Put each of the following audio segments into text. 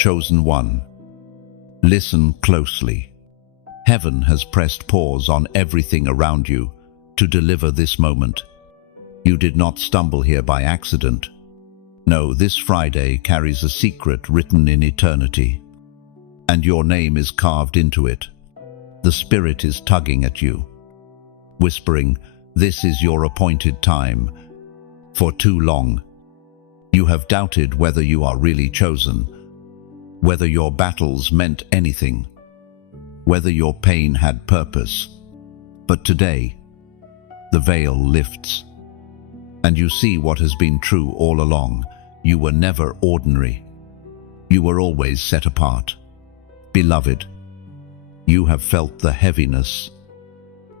Chosen one, listen closely. Heaven has pressed pause on everything around you to deliver this moment. You did not stumble here by accident. No, this Friday carries a secret written in eternity, and your name is carved into it. The Spirit is tugging at you, whispering, "This is your appointed time." For too long, you have doubted whether you are really chosen, whether your battles meant anything, whether your pain had purpose. But today, the veil lifts, and you see what has been true all along. You were never ordinary. You were always set apart. Beloved, you have felt the heaviness,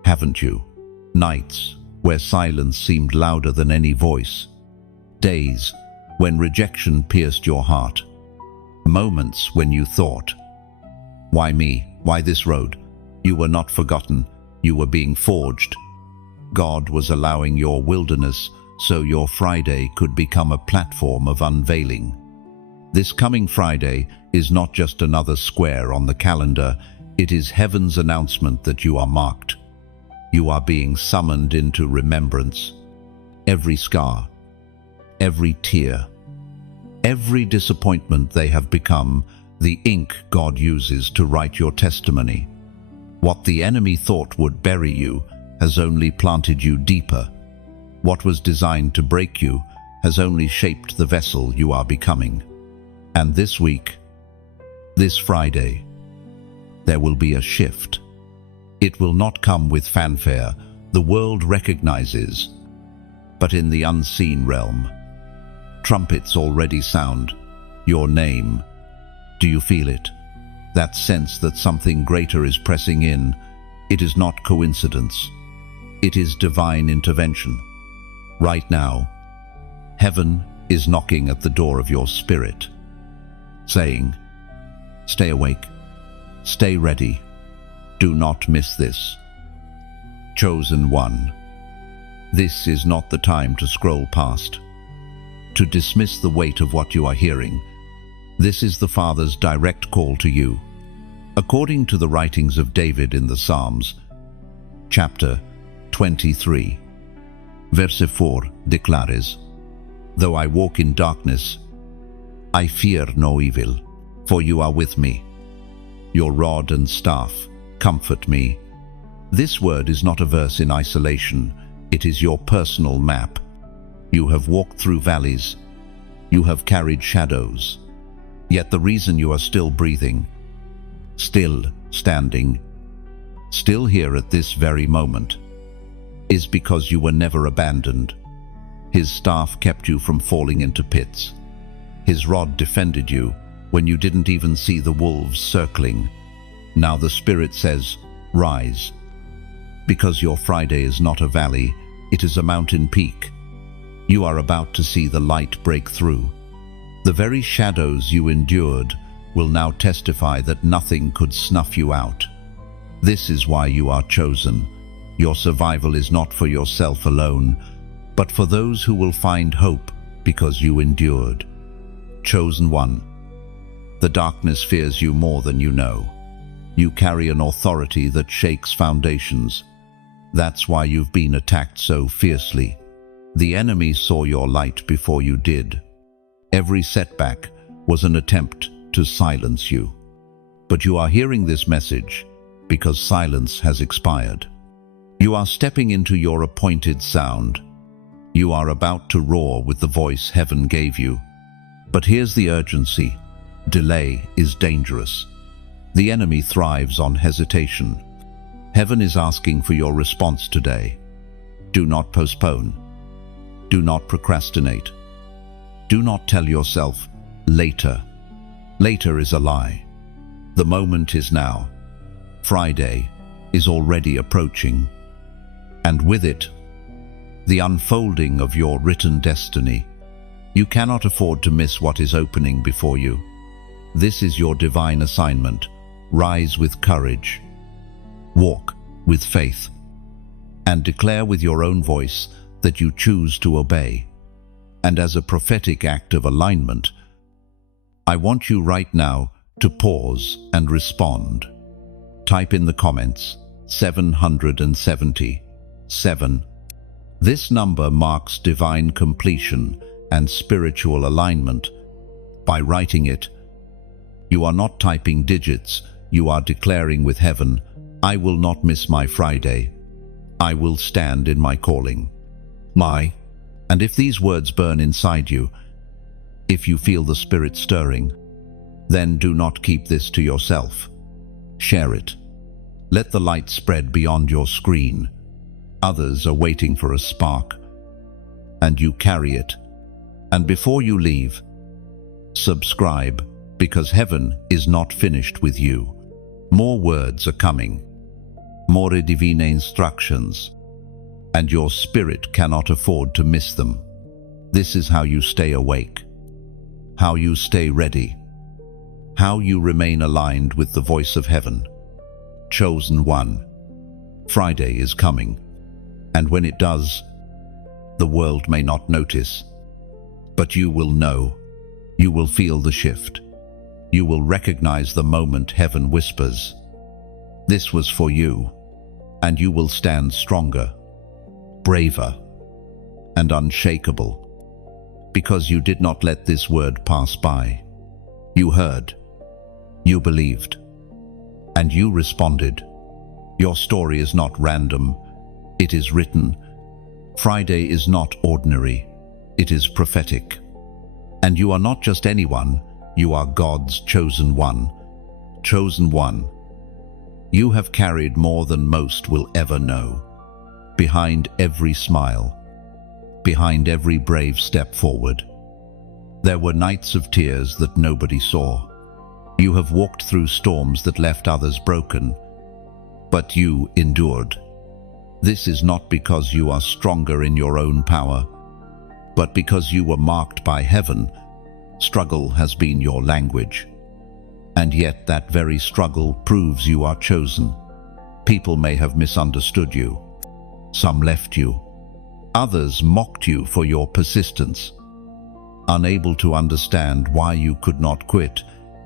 haven't you? Nights where silence seemed louder than any voice. Days when rejection pierced your heart. Moments when you thought, "Why me? Why this road?" You were not forgotten. You were being forged. God was allowing your wilderness so your Friday could become a platform of unveiling. This coming Friday is not just another square on the calendar. It is heaven's announcement that you are marked. You are being summoned into remembrance. Every scar, every tear, every disappointment they have become the ink God uses to write your testimony. What the enemy thought would bury you has only planted you deeper. What was designed to break you has only shaped the vessel you are becoming. And this week, this Friday, there will be a shift. It will not come with fanfare, the world recognizes, but in the unseen realm. Trumpets already sound, your name. Do you feel it? That sense that something greater is pressing in. It is not coincidence. It is divine intervention. Right now, heaven is knocking at the door of your spirit, saying, "Stay awake, stay ready, do not miss this." Chosen one, this is not the time to scroll past, to dismiss the weight of what you are hearing. This is the Father's direct call to you. According to the writings of David in the Psalms, chapter 23, verse 4 declares, "Though I walk in darkness, I fear no evil, for you are with me. Your rod and staff comfort me." This word is not a verse in isolation. It is your personal map. You have walked through valleys. You have carried shadows. Yet the reason you are still breathing, still standing, still here at this very moment, is because you were never abandoned. His staff kept you from falling into pits. His rod defended you when you didn't even see the wolves circling. Now the Spirit says, "Rise." Because your Friday is not a valley, it is a mountain peak. You are about to see the light break through. The very shadows you endured will now testify that nothing could snuff you out. This is why you are chosen. Your survival is not for yourself alone, but for those who will find hope because you endured. Chosen one, the darkness fears you more than you know. You carry an authority that shakes foundations. That's why you've been attacked so fiercely. The enemy saw your light before you did. Every setback was an attempt to silence you. But you are hearing this message because silence has expired. You are stepping into your appointed sound. You are about to roar with the voice heaven gave you. But here's the urgency. Delay is dangerous. The enemy thrives on hesitation. Heaven is asking for your response today. Do not postpone. Do not procrastinate. Do not tell yourself, later. Later is a lie. The moment is now. Friday is already approaching. And with it, the unfolding of your written destiny. You cannot afford to miss what is opening before you. This is your divine assignment. Rise with courage. Walk with faith. And declare with your own voice that you choose to obey. And as a prophetic act of alignment, I want you right now to pause and respond. Type in the comments 777. This number marks divine completion and spiritual alignment. By writing it, you are not typing digits, you are declaring with heaven, I will not miss my Friday. I will stand in my calling. And if these words burn inside you, if you feel the Spirit stirring, then do not keep this to yourself. Share it. Let the light spread beyond your screen. Others are waiting for a spark, and you carry it. And before you leave, subscribe, because heaven is not finished with you. More words are coming, more divine instructions, and your spirit cannot afford to miss them. This is how you stay awake, how you stay ready, how you remain aligned with the voice of heaven. Chosen one. Friday is coming, and when it does, the world may not notice, but you will know. You will feel the shift. You will recognize the moment heaven whispers, this was for you, and you will stand stronger, braver, and unshakable, because you did not let this word pass by. You heard, you believed, and you responded. Your story is not random, it is written. Friday is not ordinary, it is prophetic. And you are not just anyone, you are God's chosen one. Chosen one. You have carried more than most will ever know. Behind every smile, behind every brave step forward, there were nights of tears that nobody saw. You have walked through storms that left others broken, but you endured. This is not because you are stronger in your own power, but because you were marked by heaven. Struggle has been your language. And yet that very struggle proves you are chosen. People may have misunderstood you. Some left you. Others mocked you for your persistence. Unable to understand why you could not quit,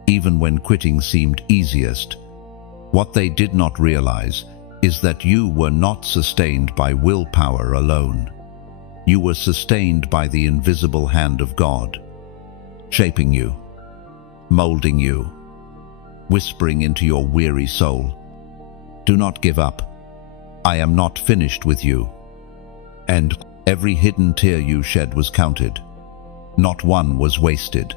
even when quitting seemed easiest. What they did not realize is that you were not sustained by willpower alone. You were sustained by the invisible hand of God, shaping you, molding you, whispering into your weary soul, do not give up. I am not finished with you. And every hidden tear you shed was counted. Not one was wasted.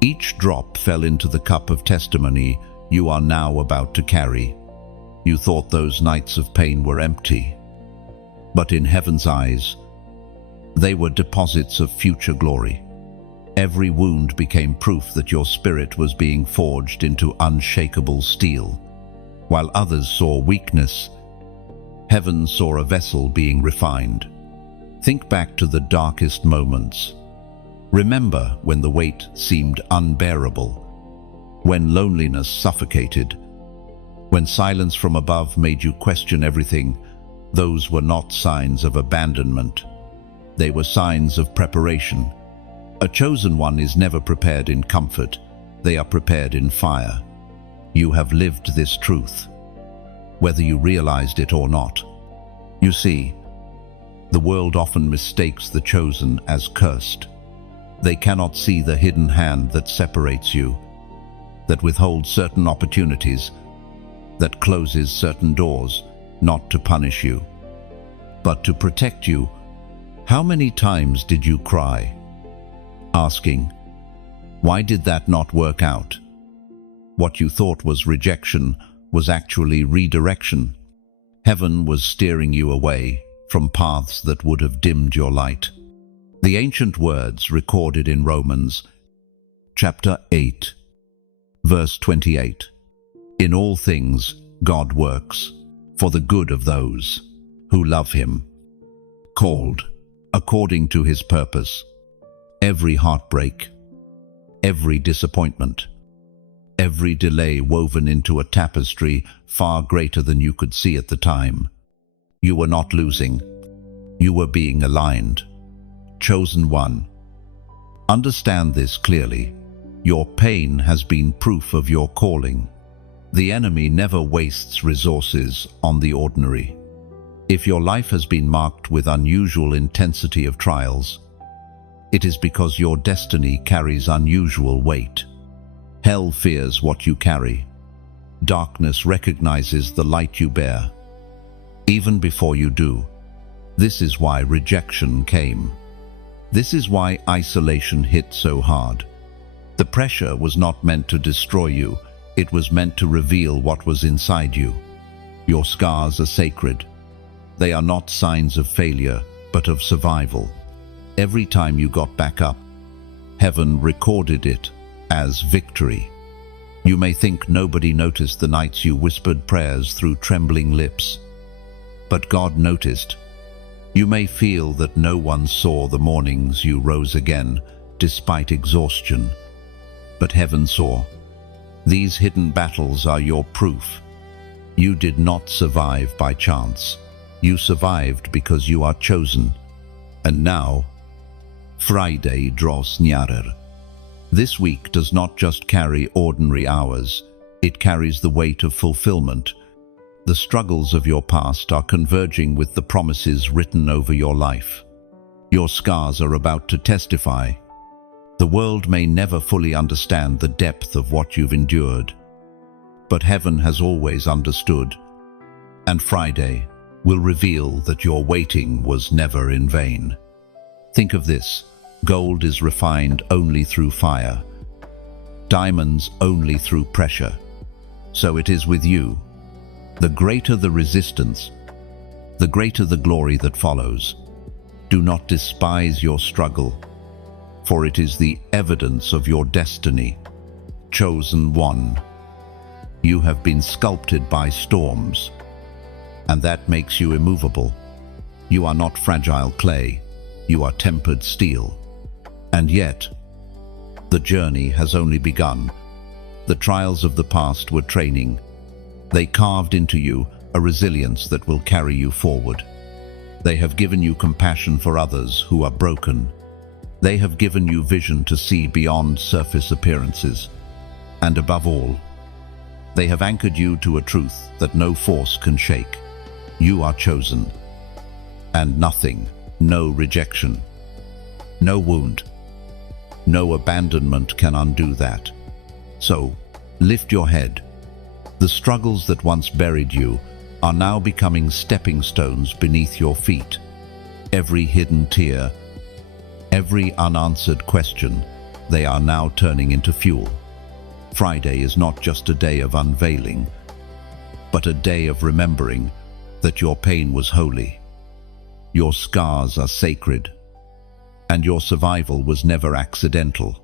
Each drop fell into the cup of testimony you are now about to carry. You thought those nights of pain were empty, but in heaven's eyes, they were deposits of future glory. Every wound became proof that your spirit was being forged into unshakable steel. While others saw weakness, heaven saw a vessel being refined. Think back to the darkest moments. Remember when the weight seemed unbearable, when loneliness suffocated, when silence from above made you question everything. Those were not signs of abandonment. They were signs of preparation. A chosen one is never prepared in comfort. They are prepared in fire. You have lived this truth, whether you realized it or not. You see, the world often mistakes the chosen as cursed. They cannot see the hidden hand that separates you, that withholds certain opportunities, that closes certain doors, not to punish you, but to protect you. How many times did you cry, asking, why did that not work out? What you thought was rejection was actually redirection. Heaven was steering you away from paths that would have dimmed your light. The ancient words recorded in Romans chapter 8, verse 28. In all things God works for the good of those who love him, called according to his purpose. Every heartbreak, every disappointment, every delay woven into a tapestry far greater than you could see at the time. You were not losing, you were being aligned. Chosen one. Understand this clearly. Your pain has been proof of your calling. The enemy never wastes resources on the ordinary. If your life has been marked with unusual intensity of trials, it is because your destiny carries unusual weight. Hell fears what you carry. Darkness recognizes the light you bear. Even before you do, this is why rejection came. This is why isolation hit so hard. The pressure was not meant to destroy you, it was meant to reveal what was inside you. Your scars are sacred. They are not signs of failure, but of survival. Every time you got back up, heaven recorded it as victory. You may think nobody noticed the nights you whispered prayers through trembling lips, but God noticed. You may feel that no one saw the mornings you rose again, despite exhaustion, but heaven saw. These hidden battles are your proof. You did not survive by chance. You survived because you are chosen. And now, Friday draws nearer. This week does not just carry ordinary hours, it carries the weight of fulfillment. The struggles of your past are converging with the promises written over your life. Your scars are about to testify. The world may never fully understand the depth of what you've endured, but heaven has always understood. And Friday will reveal that your waiting was never in vain. Think of this: gold is refined only through fire, diamonds only through pressure. So it is with you. The greater the resistance, the greater the glory that follows. Do not despise your struggle, for it is the evidence of your destiny. Chosen one. You have been sculpted by storms, and that makes you immovable. You are not fragile clay, you are tempered steel. And yet, the journey has only begun. The trials of the past were training. They carved into you a resilience that will carry you forward. They have given you compassion for others who are broken. They have given you vision to see beyond surface appearances. And above all, they have anchored you to a truth that no force can shake. You are chosen. And nothing, no rejection, no wound, no abandonment can undo that. So, lift your head. The struggles that once buried you are now becoming stepping stones beneath your feet. Every hidden tear, every unanswered question, they are now turning into fuel. Friday is not just a day of unveiling, but a day of remembering that your pain was holy, your scars are sacred, and your survival was never accidental.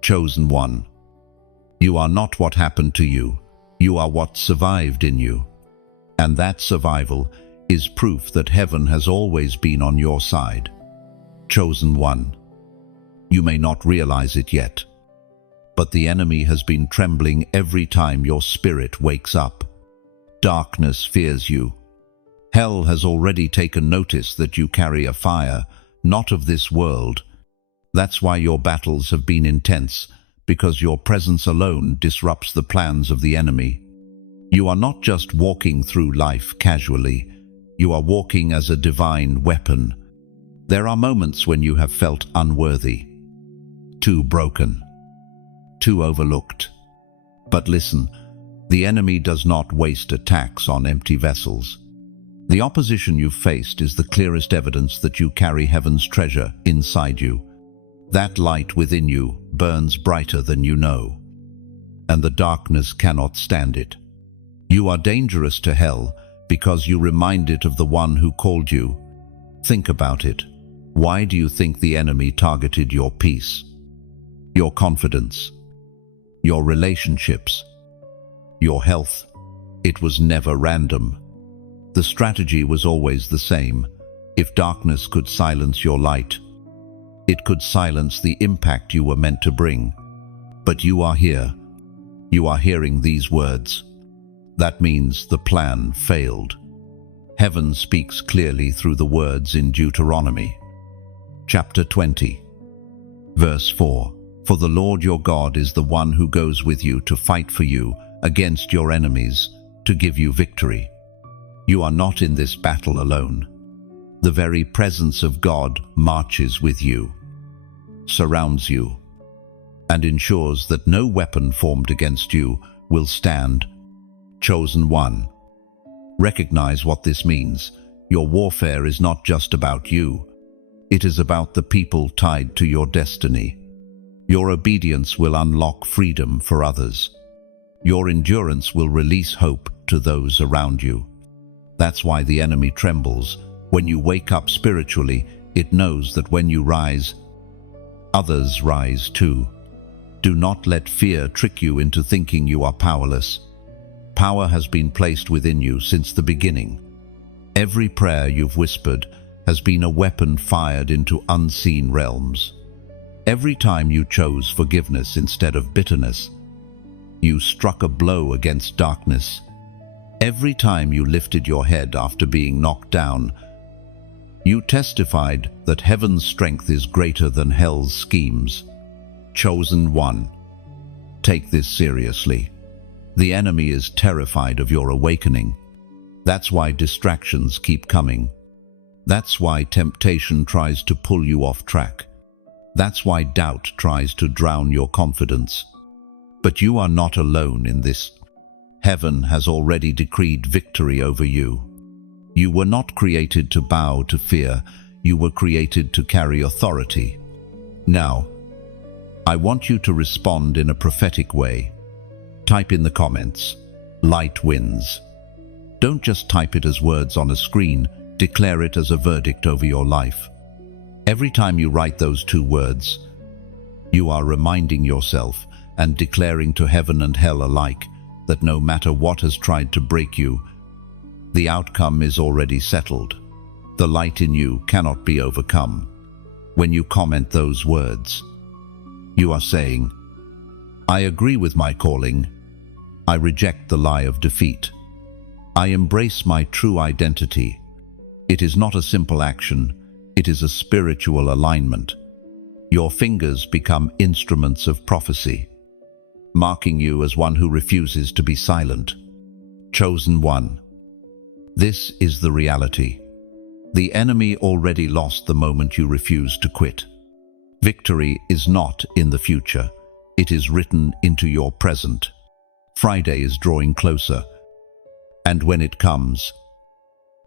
Chosen one. You are not what happened to you, you are what survived in you. And that survival is proof that heaven has always been on your side. Chosen one. You may not realize it yet, but the enemy has been trembling every time your spirit wakes up. Darkness fears you. Hell has already taken notice that you carry a fire, not of this world. That's why your battles have been intense, because your presence alone disrupts the plans of the enemy. You are not just walking through life casually, you are walking as a divine weapon. There are moments when you have felt unworthy, too broken, too overlooked. But listen, the enemy does not waste attacks on empty vessels. The opposition you've faced is the clearest evidence that you carry heaven's treasure inside you. That light within you burns brighter than you know, and the darkness cannot stand it. You are dangerous to hell because you remind it of the one who called you. Think about it. Why do you think the enemy targeted your peace, your confidence, your relationships, your health? It was never random. The strategy was always the same. If darkness could silence your light, it could silence the impact you were meant to bring. But you are here. You are hearing these words. That means the plan failed. Heaven speaks clearly through the words in Deuteronomy. Chapter 20, verse 4. For the Lord your God is the one who goes with you to fight for you against your enemies, to give you victory. You are not in this battle alone. The very presence of God marches with you, surrounds you, and ensures that no weapon formed against you will stand. Chosen one. Recognize what this means. Your warfare is not just about you. It is about the people tied to your destiny. Your obedience will unlock freedom for others. Your endurance will release hope to those around you. That's why the enemy trembles. When you wake up spiritually, it knows that when you rise, others rise too. Do not let fear trick you into thinking you are powerless. Power has been placed within you since the beginning. Every prayer you've whispered has been a weapon fired into unseen realms. Every time you chose forgiveness instead of bitterness, you struck a blow against darkness. Every time you lifted your head after being knocked down, you testified that heaven's strength is greater than hell's schemes. Chosen one. Take this seriously. The enemy is terrified of your awakening. That's why distractions keep coming. That's why temptation tries to pull you off track. That's why doubt tries to drown your confidence. But you are not alone in this. Heaven has already decreed victory over you. You were not created to bow to fear. You were created to carry authority. Now, I want you to respond in a prophetic way. Type in the comments, "Light wins." Don't just type it as words on a screen, declare it as a verdict over your life. Every time you write those two words, you are reminding yourself and declaring to heaven and hell alike that no matter what has tried to break you, the outcome is already settled. The light in you cannot be overcome. When you comment those words, you are saying, "I agree with my calling. I reject the lie of defeat. I embrace my true identity." It is not a simple action, it is a spiritual alignment. Your fingers become instruments of prophecy, marking you as one who refuses to be silent. Chosen one. This is the reality. The enemy already lost the moment you refuse to quit. Victory is not in the future, it is written into your present. Friday is drawing closer, and when it comes,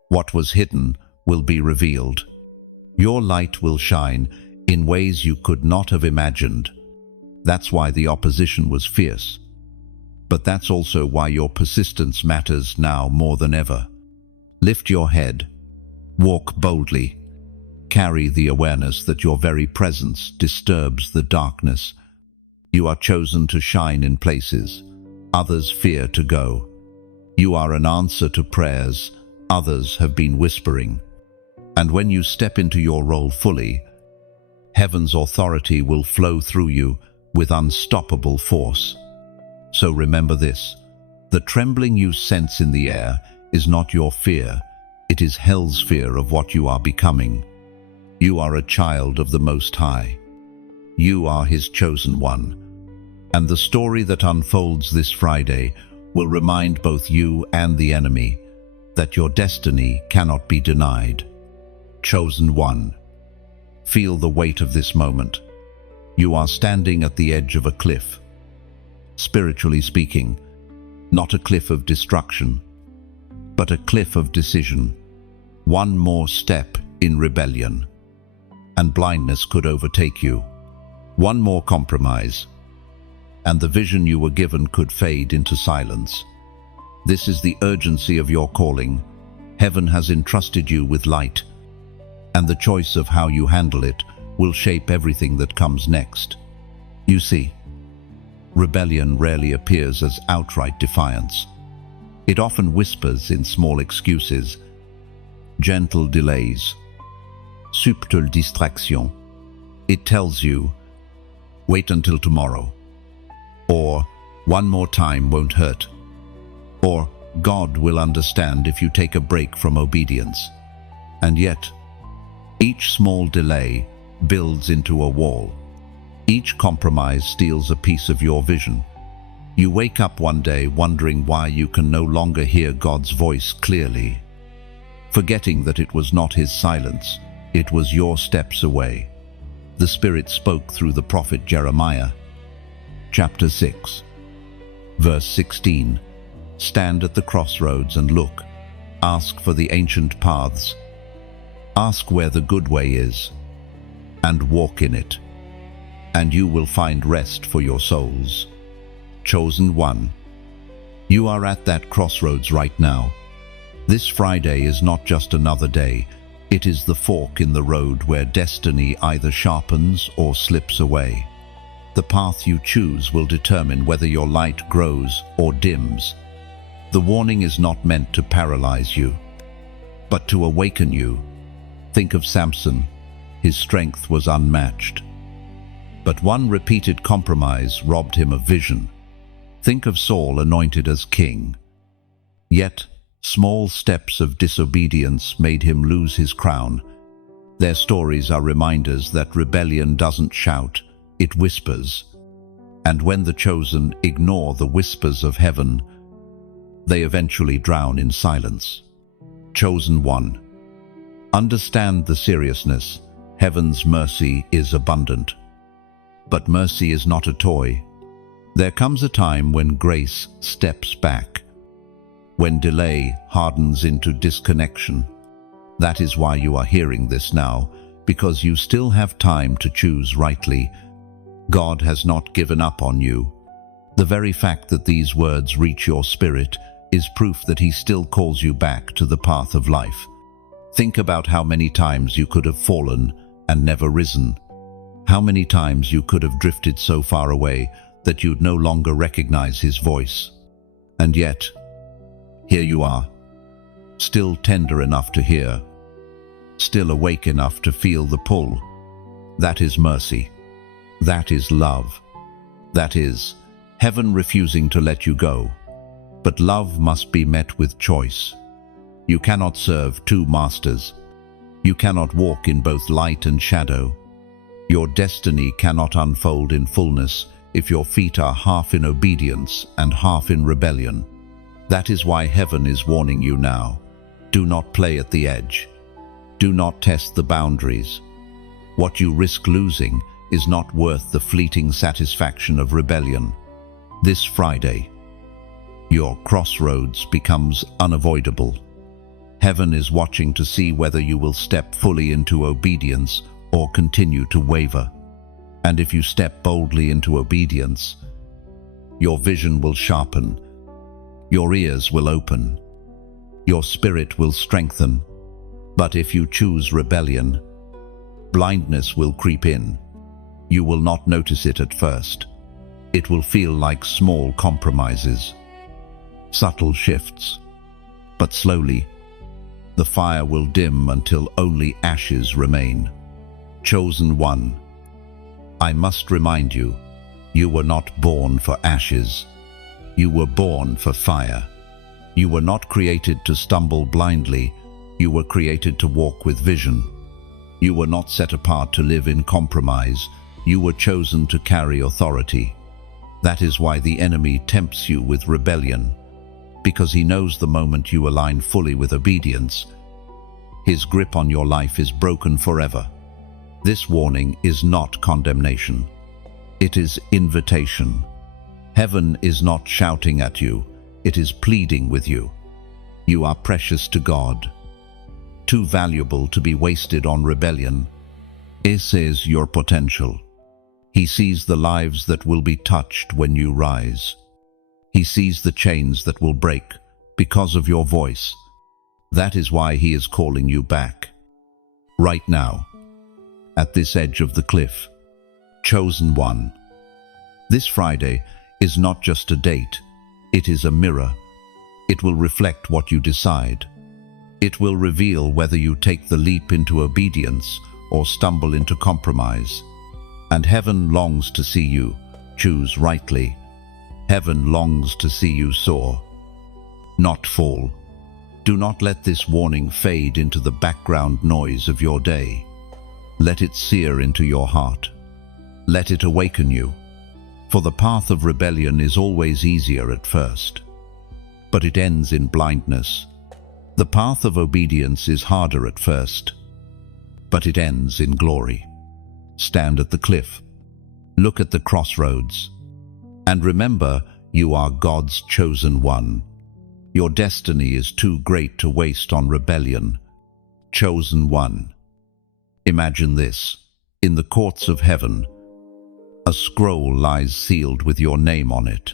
what was hidden will be revealed. Your light will shine in ways you could not have imagined. That's why the opposition was fierce. But that's also why your persistence matters now more than ever. Lift your head, walk boldly, carry the awareness that your very presence disturbs the darkness. You are chosen to shine in places others fear to go. You are an answer to prayers others have been whispering. And when you step into your role fully, heaven's authority will flow through you with unstoppable force. So remember this, the trembling you sense in the air is not your fear, it is hell's fear of what you are becoming. You are a child of the Most High. You are His chosen one. And the story that unfolds this Friday will remind both you and the enemy that your destiny cannot be denied. Chosen one. Feel the weight of this moment. You are standing at the edge of a cliff. Spiritually speaking, not a cliff of destruction, but a cliff of decision. One more step in rebellion, and blindness could overtake you. One more compromise, and the vision you were given could fade into silence. This is the urgency of your calling. Heaven has entrusted you with light, and the choice of how you handle it will shape everything that comes next. You see, rebellion rarely appears as outright defiance. It often whispers in small excuses, gentle delays, subtle distraction. It tells you, wait until tomorrow, or one more time won't hurt, or God will understand if you take a break from obedience. And yet, each small delay builds into a wall. Each compromise steals a piece of your vision. You wake up one day wondering why you can no longer hear God's voice clearly, forgetting that it was not his silence, it was your steps away. The Spirit spoke through the prophet Jeremiah. Chapter 6, verse 16. Stand at the crossroads and look. Ask for the ancient paths. Ask where the good way is, and walk in it, and you will find rest for your souls. Chosen one, you are at that crossroads right now. This Friday is not just another day, it is the fork in the road where destiny either sharpens or slips away. The path you choose will determine whether your light grows or dims. The warning is not meant to paralyze you, but to awaken you. Think of Samson. His strength was unmatched, but one repeated compromise robbed him of vision. Think of Saul, anointed as king. Yet, small steps of disobedience made him lose his crown. Their stories are reminders that rebellion doesn't shout, it whispers. And when the chosen ignore the whispers of heaven, they eventually drown in silence. Chosen one, understand the seriousness. Heaven's mercy is abundant. But mercy is not a toy. There comes a time when grace steps back, when delay hardens into disconnection. That is why you are hearing this now, because you still have time to choose rightly. God has not given up on you. The very fact that these words reach your spirit is proof that he still calls you back to the path of life. Think about how many times you could have fallen and never risen. How many times you could have drifted so far away that you'd no longer recognize his voice. And yet, here you are, still tender enough to hear, still awake enough to feel the pull. That is mercy. That is love. That is heaven refusing to let you go. But love must be met with choice. You cannot serve two masters. You cannot walk in both light and shadow. Your destiny cannot unfold in fullness if your feet are half in obedience and half in rebellion. That is why heaven is warning you now. Do not play at the edge. Do not test the boundaries. What you risk losing is not worth the fleeting satisfaction of rebellion. This Friday, your crossroads becomes unavoidable. Heaven is watching to see whether you will step fully into obedience or continue to waver. And if you step boldly into obedience, your vision will sharpen, your ears will open, your spirit will strengthen. But if you choose rebellion, blindness will creep in. You will not notice it at first. It will feel like small compromises, subtle shifts. But slowly, the fire will dim until only ashes remain. Chosen one, I must remind you, you were not born for ashes. You were born for fire. You were not created to stumble blindly. You were created to walk with vision. You were not set apart to live in compromise. You were chosen to carry authority. That is why the enemy tempts you with rebellion, because he knows the moment you align fully with obedience, his grip on your life is broken forever. This warning is not condemnation. It is invitation. Heaven is not shouting at you, it is pleading with you. You are precious to God, too valuable to be wasted on rebellion. This is your potential. He sees the lives that will be touched when you rise. He sees the chains that will break because of your voice. That is why he is calling you back. Right now, at this edge of the cliff. Chosen one. This Friday is not just a date, it is a mirror. It will reflect what you decide. It will reveal whether you take the leap into obedience or stumble into compromise. And heaven longs to see you choose rightly. Heaven longs to see you soar, not fall. Do not let this warning fade into the background noise of your day. Let it sear into your heart. Let it awaken you. For the path of rebellion is always easier at first, but it ends in blindness. The path of obedience is harder at first, but it ends in glory. Stand at the cliff. Look at the crossroads. And remember, you are God's chosen one. Your destiny is too great to waste on rebellion. Chosen one. Imagine this. In the courts of heaven, a scroll lies sealed with your name on it.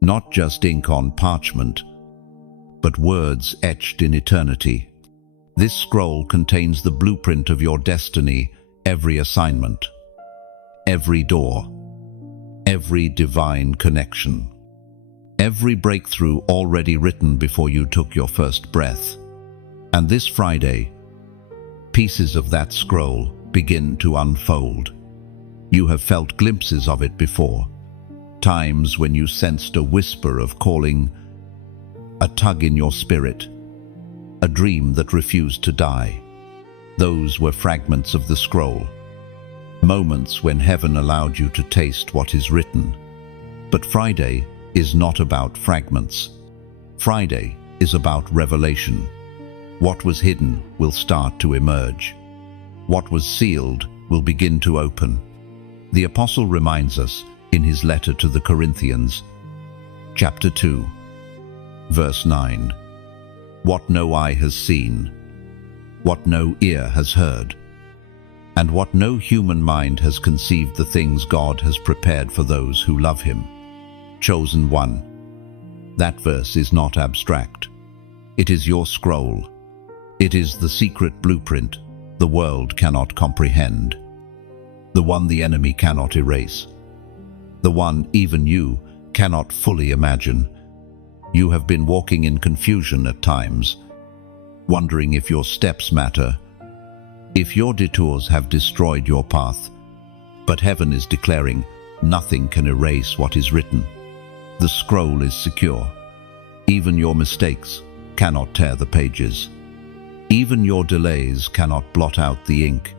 Not just ink on parchment, but words etched in eternity. This scroll contains the blueprint of your destiny, every assignment, every door, every divine connection, every breakthrough already written before you took your first breath. And this Friday, pieces of that scroll begin to unfold. You have felt glimpses of it before, times when you sensed a whisper of calling, a tug in your spirit, a dream that refused to die. Those were fragments of the scroll, moments when heaven allowed you to taste what is written. But Friday is not about fragments. Friday is about revelation. What was hidden will start to emerge. What was sealed will begin to open. The apostle reminds us in his letter to the Corinthians, chapter 2, verse 9, what no eye has seen, what no ear has heard, and what no human mind has conceived, the things God has prepared for those who love him. Chosen one. That verse is not abstract. It is your scroll. It is the secret blueprint the world cannot comprehend, the one the enemy cannot erase, the one even you cannot fully imagine. You have been walking in confusion at times, wondering if your steps matter, if your detours have destroyed your path. But heaven is declaring, nothing can erase what is written. The scroll is secure. Even your mistakes cannot tear the pages. Even your delays cannot blot out the ink.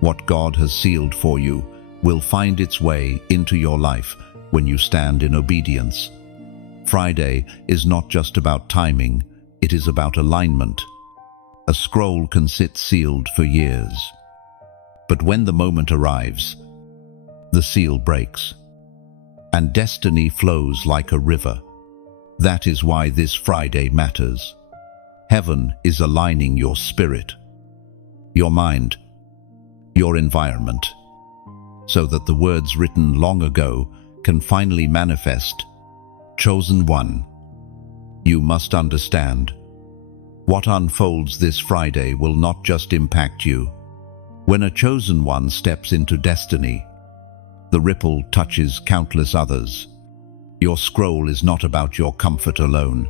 What God has sealed for you will find its way into your life when you stand in obedience. Friday is not just about timing, it is about alignment. A scroll can sit sealed for years, but when the moment arrives, the seal breaks, and destiny flows like a river. That is why this Friday matters. Heaven is aligning your spirit, your mind, your environment, so that the words written long ago can finally manifest. Chosen one. You must understand, what unfolds this Friday will not just impact you. When a chosen one steps into destiny, the ripple touches countless others. Your scroll is not about your comfort alone.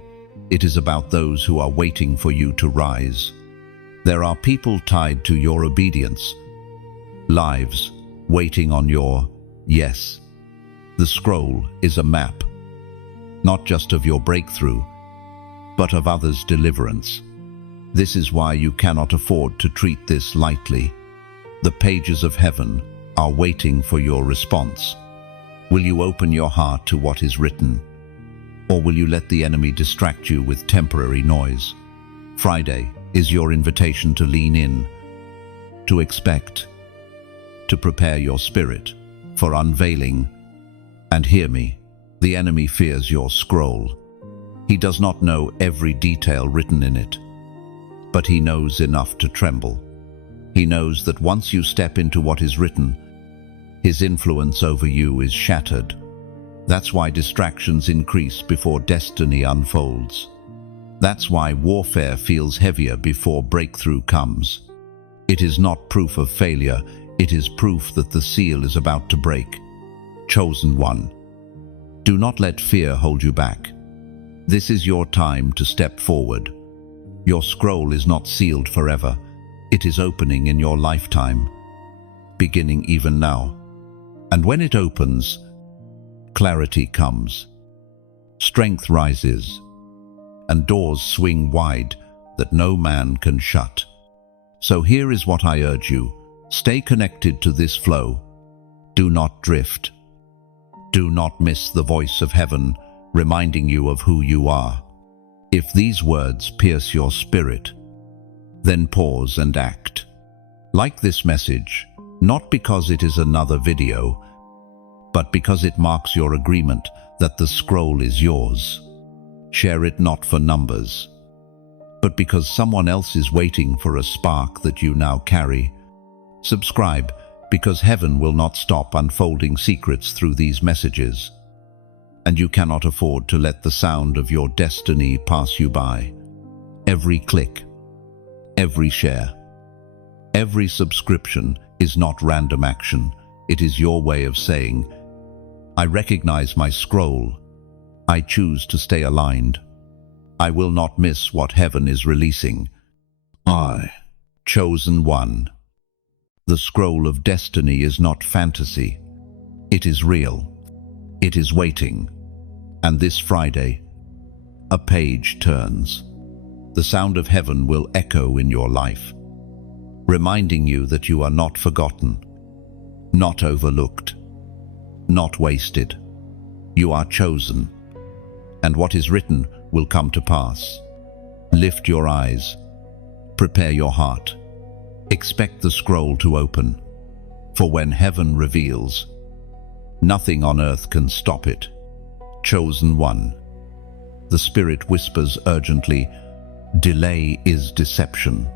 It is about those who are waiting for you to rise. There are people tied to your obedience, lives waiting on your yes. The scroll is a map, not just of your breakthrough, but of others' deliverance. This is why you cannot afford to treat this lightly. The pages of heaven are waiting for your response. Will you open your heart to what is written, or will you let the enemy distract you with temporary noise? Friday is your invitation to lean in, to expect, to prepare your spirit for unveiling. And hear me, the enemy fears your scroll. He does not know every detail written in it, but he knows enough to tremble. He knows that once you step into what is written, his influence over you is shattered. That's why distractions increase before destiny unfolds. That's why warfare feels heavier before breakthrough comes. It is not proof of failure, it is proof that the seal is about to break. Chosen one. Do not let fear hold you back. This is your time to step forward. Your scroll is not sealed forever. It is opening in your lifetime, beginning even now. And when it opens, clarity comes, strength rises, and doors swing wide that no man can shut. So here is what I urge you. Stay connected to this flow. Do not drift. Do not miss the voice of heaven reminding you of who you are. If these words pierce your spirit, then pause and act. Like this message, not because it is another video, but because it marks your agreement that the scroll is yours. Share it not for numbers, but because someone else is waiting for a spark that you now carry. Subscribe, because heaven will not stop unfolding secrets through these messages, and you cannot afford to let the sound of your destiny pass you by. Every click, every share, every subscription is not random action. It is your way of saying, I recognize my scroll. I choose to stay aligned. I will not miss what heaven is releasing. I, chosen one. The scroll of destiny is not fantasy. It is real. It is waiting. And this Friday, a page turns. The sound of heaven will echo in your life, reminding you that you are not forgotten, not overlooked, not wasted. You are chosen, and what is written will come to pass. Lift your eyes. Prepare your heart. Expect the scroll to open, for when heaven reveals, nothing on earth can stop it. Chosen one. The Spirit whispers urgently, delay is deception.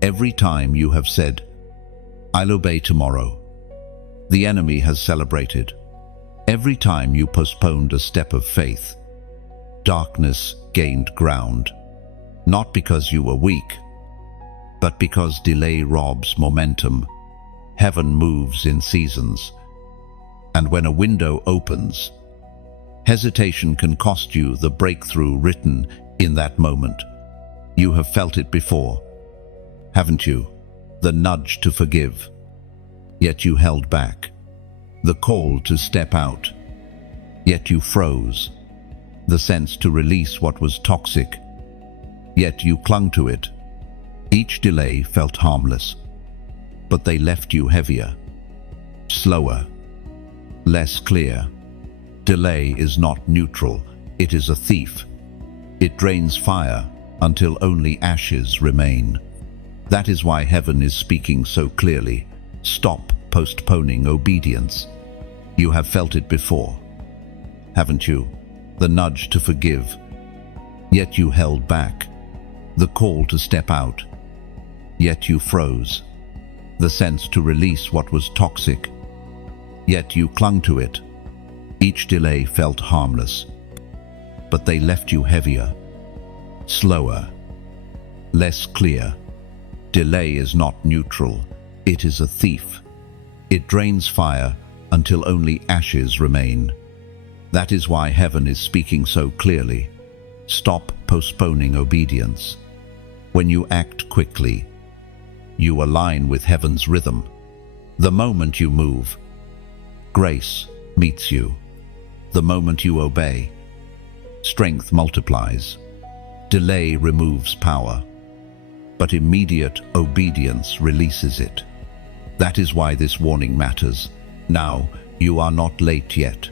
Every time you have said, I'll obey tomorrow, the enemy has celebrated. Every time you postponed a step of faith, darkness gained ground, not because you were weak, but because delay robs momentum. Heaven moves in seasons, and when a window opens, hesitation can cost you the breakthrough written in that moment. You have felt it before, haven't you? The nudge to forgive, yet you held back. The call to step out, yet you froze. The sense to release what was toxic, yet you clung to it. Each delay felt harmless, but they left you heavier, slower, less clear. Delay is not neutral, it is a thief. It drains fire until only ashes remain. That is why heaven is speaking so clearly. Stop postponing obedience. You have felt it before, haven't you? The nudge to forgive, yet you held back. The call to step out, yet you froze. The sense to release what was toxic, yet you clung to it. Each delay felt harmless, but they left you heavier, slower, less clear. Delay is not neutral, it is a thief. It drains fire until only ashes remain. That is why heaven is speaking so clearly. Stop postponing obedience. When you act quickly, you align with heaven's rhythm. The moment you move, grace meets you. The moment you obey, strength multiplies. Delay removes power, but immediate obedience releases it. That is why this warning matters. Now, you are not late yet,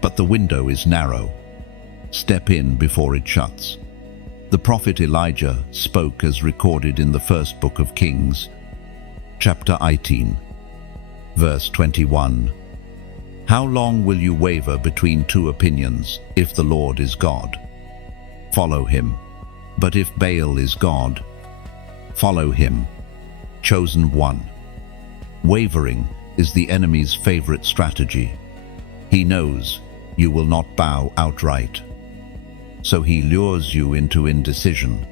but the window is narrow. Step in before it shuts. The prophet Elijah spoke as recorded in the first book of Kings, chapter 18, verse 21. How long will you waver between two opinions? If the Lord is God, follow him. But if Baal is God, follow him. Chosen one. Wavering is the enemy's favorite strategy. He knows you will not bow outright, so he lures you into indecision.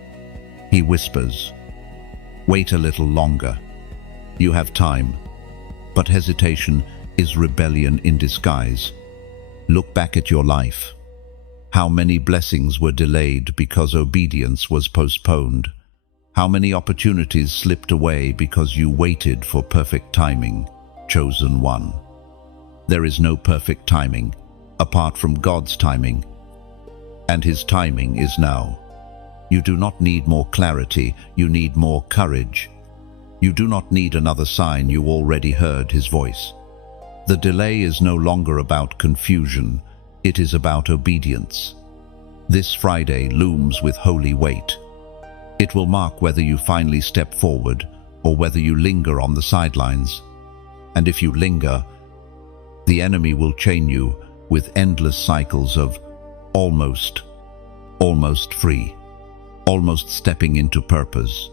He whispers, wait a little longer. You have time, but hesitation is rebellion in disguise. Look back at your life. How many blessings were delayed because obedience was postponed? How many opportunities slipped away because you waited for perfect timing? Chosen one. There is no perfect timing apart from God's timing, and his timing is now. You do not need more clarity, you need more courage. You do not need another sign, you already heard his voice. The delay is no longer about confusion, it is about obedience. This Friday looms with holy weight. It will mark whether you finally step forward or whether you linger on the sidelines. And if you linger, the enemy will chain you with endless cycles of almost free, almost stepping into purpose,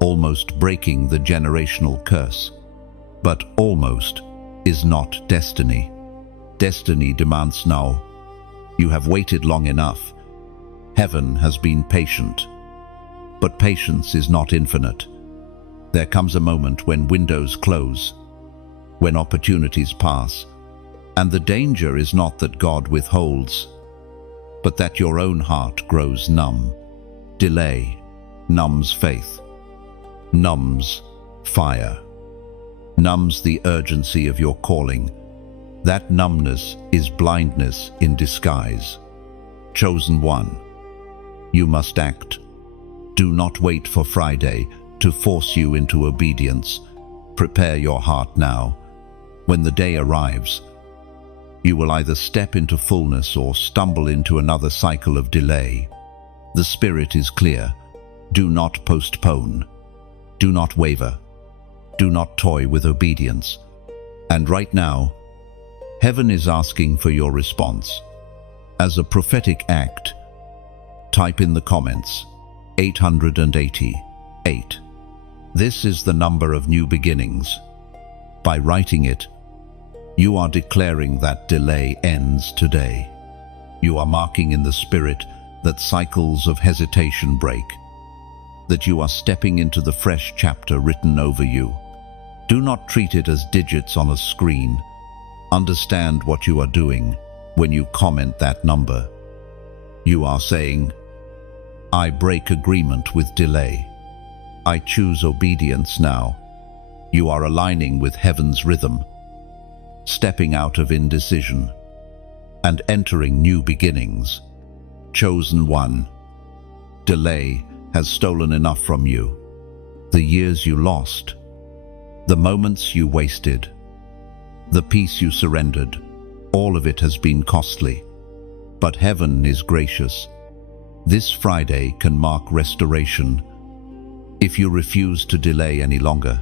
almost breaking the generational curse. But almost is not destiny. Destiny demands now. You have waited long enough. Heaven has been patient. But patience is not infinite. There comes a moment when windows close, when opportunities pass, and the danger is not that God withholds, but that your own heart grows numb. Delay numbs faith, numbs fire, numbs the urgency of your calling. That numbness is blindness in disguise. Chosen one, you must act. Do not wait for Friday to force you into obedience. Prepare your heart now. When the day arrives, you will either step into fullness or stumble into another cycle of delay. The Spirit is clear. Do not postpone. Do not waver. Do not toy with obedience. And right now, heaven is asking for your response. As a prophetic act, type in the comments, 888. This is the number of new beginnings. By writing it, you are declaring that delay ends today. You are marking in the Spirit that cycles of hesitation break, that you are stepping into the fresh chapter written over you. Do not treat it as digits on a screen. Understand what you are doing when you comment that number. You are saying, I break agreement with delay. I choose obedience now. You are aligning with heaven's rhythm, stepping out of indecision and entering new beginnings. Chosen one, delay has stolen enough from you. The years you lost, the moments you wasted, the peace you surrendered, all of it has been costly. But heaven is gracious. This Friday can mark restoration. If you refuse to delay any longer,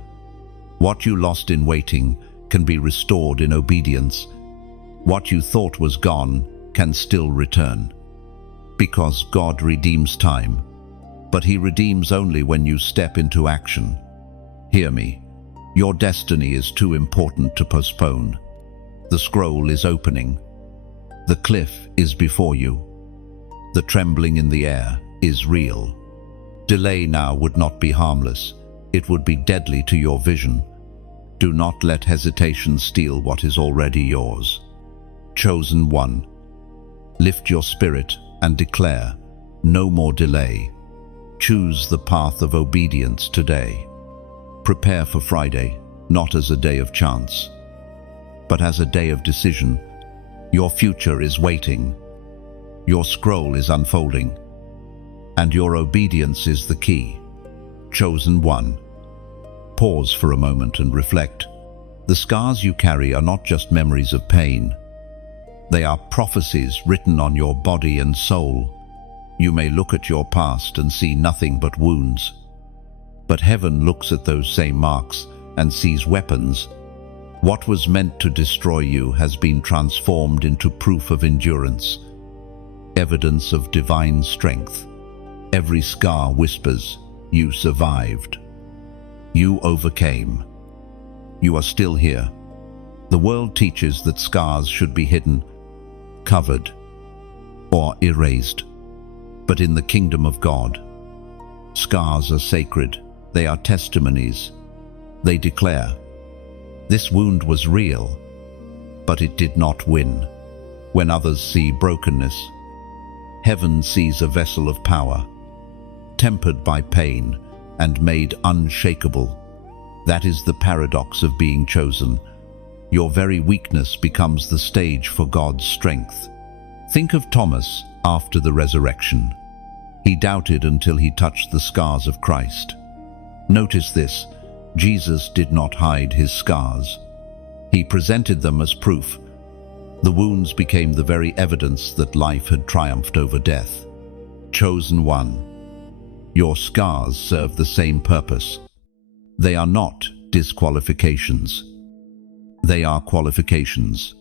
what you lost in waiting can be restored in obedience. What you thought was gone can still return. Because God redeems time, but He redeems only when you step into action. Hear me. Your destiny is too important to postpone. The scroll is opening. The cliff is before you. The trembling in the air is real. Delay now would not be harmless. It would be deadly to your vision. Do not let hesitation steal what is already yours. Chosen one, lift your spirit and declare, no more delay. Choose the path of obedience today. Prepare for Friday, not as a day of chance, but as a day of decision. Your future is waiting. Your scroll is unfolding, and your obedience is the key. Chosen one, pause for a moment and reflect. The scars you carry are not just memories of pain. They are prophecies written on your body and soul. You may look at your past and see nothing but wounds. But heaven looks at those same marks and sees weapons. What was meant to destroy you has been transformed into proof of endurance, evidence of divine strength. Every scar whispers, you survived. You overcame. You are still here. The world teaches that scars should be hidden, covered, or erased. But in the kingdom of God, scars are sacred. They are testimonies. They declare, this wound was real, but it did not win. When others see brokenness, heaven sees a vessel of power, tempered by pain and made unshakable. That is the paradox of being chosen. Your very weakness becomes the stage for God's strength. Think of Thomas after the resurrection. He doubted until he touched the scars of Christ. Notice this, Jesus did not hide his scars. He presented them as proof. The wounds became the very evidence that life had triumphed over death. Chosen one, your scars serve the same purpose. They are not disqualifications. They are qualifications.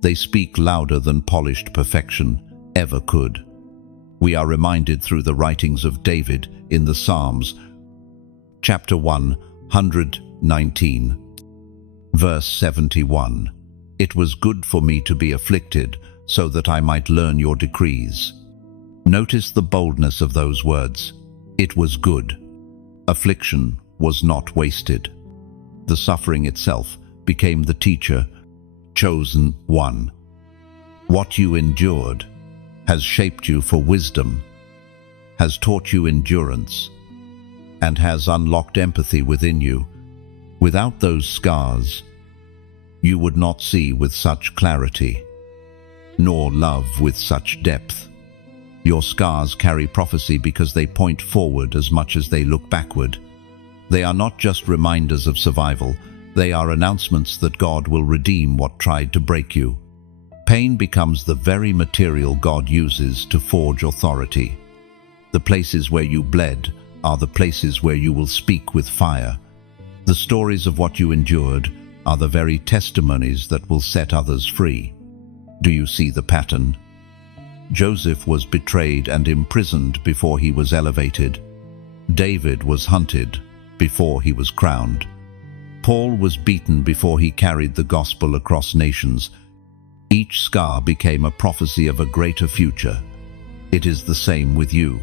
They speak louder than polished perfection ever could. We are reminded through the writings of David in the Psalms, chapter 119, verse 71. It was good for me to be afflicted, so that I might learn your decrees. Notice the boldness of those words. It was good. Affliction was not wasted. The suffering itself became the teacher. Chosen one. What you endured has shaped you for wisdom, has taught you endurance, and has unlocked empathy within you. Without those scars, you would not see with such clarity, nor love with such depth. Your scars carry prophecy because they point forward as much as they look backward. They are not just reminders of survival, they are announcements that God will redeem what tried to break you. Pain becomes the very material God uses to forge authority. The places where you bled are the places where you will speak with fire. The stories of what you endured are the very testimonies that will set others free. Do you see the pattern? Joseph was betrayed and imprisoned before he was elevated. David was hunted before he was crowned. Paul was beaten before he carried the gospel across nations. Each scar became a prophecy of a greater future. It is the same with you.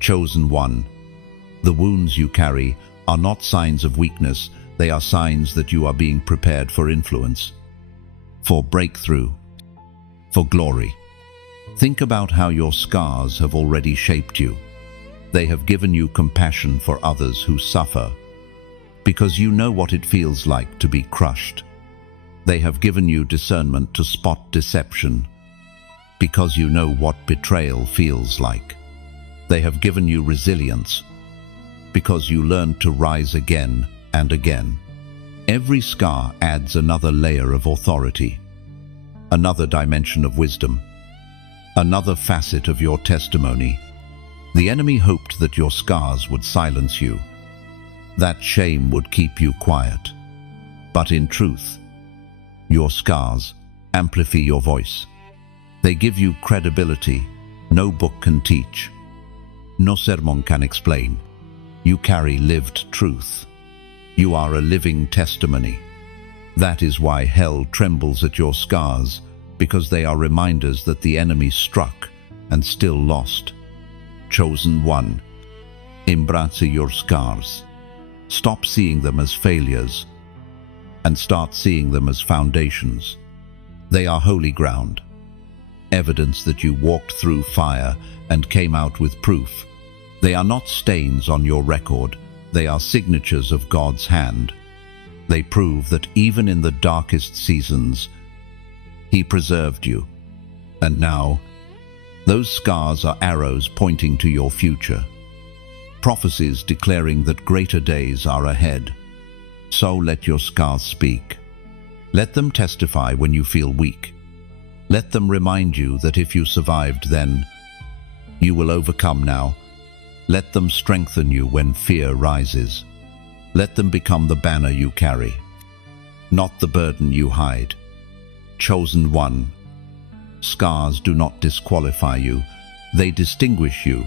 Chosen one, the wounds you carry are not signs of weakness, they are signs that you are being prepared for influence, for breakthrough, for glory. Think about how your scars have already shaped you. They have given you compassion for others who suffer, because you know what it feels like to be crushed. They have given you discernment to spot deception, because you know what betrayal feels like. They have given you resilience, because you learned to rise again and again. Every scar adds another layer of authority, another dimension of wisdom, another facet of your testimony. The enemy hoped that your scars would silence you, that shame would keep you quiet. But in truth, your scars amplify your voice. They give you credibility no book can teach, no sermon can explain. You carry lived truth. You are a living testimony. That is why hell trembles at your scars, because they are reminders that the enemy struck and still lost. Chosen one, embrace your scars. Stop seeing them as failures and start seeing them as foundations. They are holy ground, evidence that you walked through fire and came out with proof. They are not stains on your record, they are signatures of God's hand. They prove that even in the darkest seasons, He preserved you. And now, those scars are arrows pointing to your future, prophecies declaring that greater days are ahead. So let your scars speak. Let them testify when you feel weak. Let them remind you that if you survived then, you will overcome now. Let them strengthen you when fear rises. Let them become the banner you carry, not the burden you hide. Chosen one, scars do not disqualify you, they distinguish you.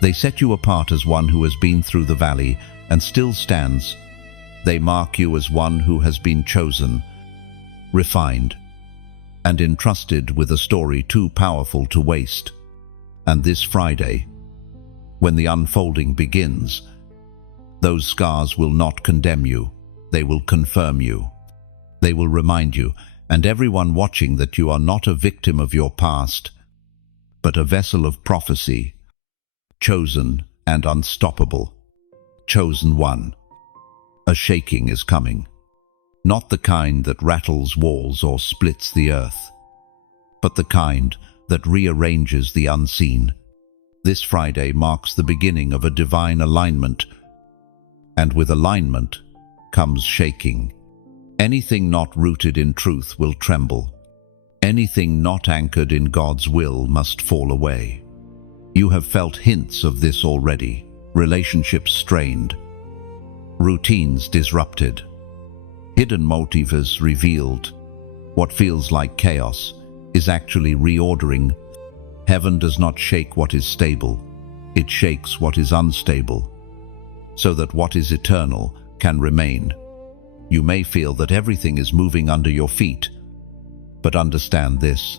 They set you apart as one who has been through the valley and still stands. They mark you as one who has been chosen, refined, and entrusted with a story too powerful to waste. And this Friday, when the unfolding begins, those scars will not condemn you, they will confirm you. They will remind you, and everyone watching, that you are not a victim of your past, but a vessel of prophecy, chosen and unstoppable. Chosen one. A shaking is coming, not the kind that rattles walls or splits the earth, but the kind that rearranges the unseen. This Friday marks the beginning of a divine alignment, and with alignment comes shaking. Anything not rooted in truth will tremble. Anything not anchored in God's will must fall away. You have felt hints of this already. Relationships strained, routines disrupted, hidden motives revealed. What feels like chaos is actually reordering. Heaven does not shake what is stable, it shakes what is unstable, so that what is eternal can remain. You may feel that everything is moving under your feet, but understand this: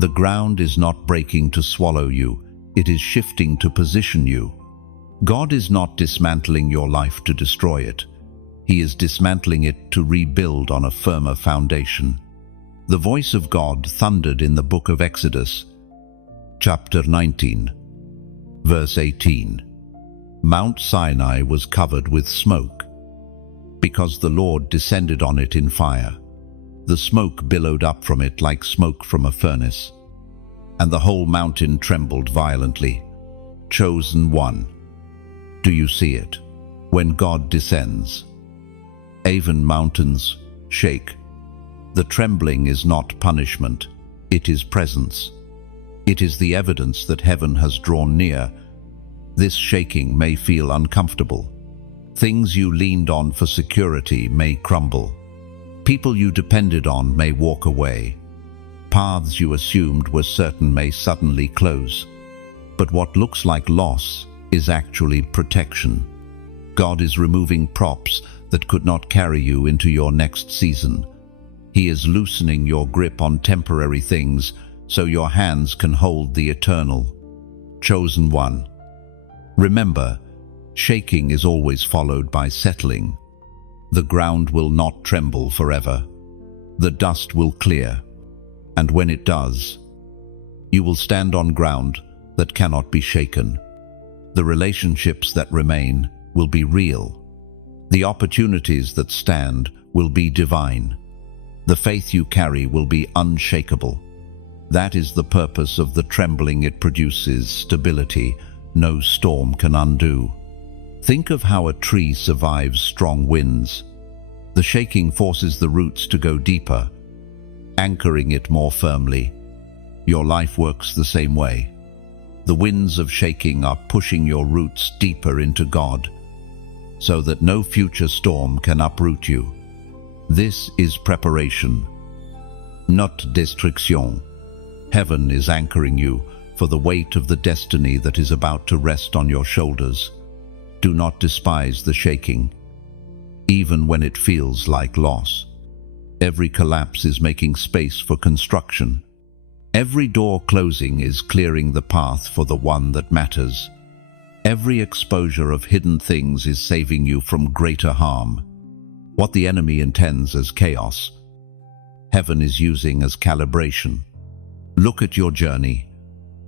the ground is not breaking to swallow you, it is shifting to position you. God is not dismantling your life to destroy it. He is dismantling it to rebuild on a firmer foundation. The voice of God thundered in the book of Exodus, chapter 19, verse 18. Mount Sinai was covered with smoke, because the Lord descended on it in fire. The smoke billowed up from it like smoke from a furnace, and the whole mountain trembled violently. Chosen one. Do you see it? When God descends, even mountains shake. The trembling is not punishment, it is presence. It is the evidence that heaven has drawn near. This shaking may feel uncomfortable. Things you leaned on for security may crumble. People you depended on may walk away. Paths you assumed were certain may suddenly close. But what looks like loss is actually protection. God is removing props that could not carry you into your next season. He is loosening your grip on temporary things so your hands can hold the eternal. Chosen one. Remember, shaking is always followed by settling. The ground will not tremble forever. The dust will clear, and when it does, you will stand on ground that cannot be shaken. The relationships that remain will be real. The opportunities that stand will be divine. The faith you carry will be unshakable. That is the purpose of the trembling. It produces stability no storm can undo. Think of how a tree survives strong winds. The shaking forces the roots to go deeper, anchoring it more firmly. Your life works the same way. The winds of shaking are pushing your roots deeper into God, so that no future storm can uproot you. This is preparation, not destruction. Heaven is anchoring you for the weight of the destiny that is about to rest on your shoulders. Do not despise the shaking, even when it feels like loss. Every collapse is making space for construction. Every door closing is clearing the path for the one that matters. Every exposure of hidden things is saving you from greater harm. What the enemy intends as chaos, heaven is using as calibration. Look at your journey.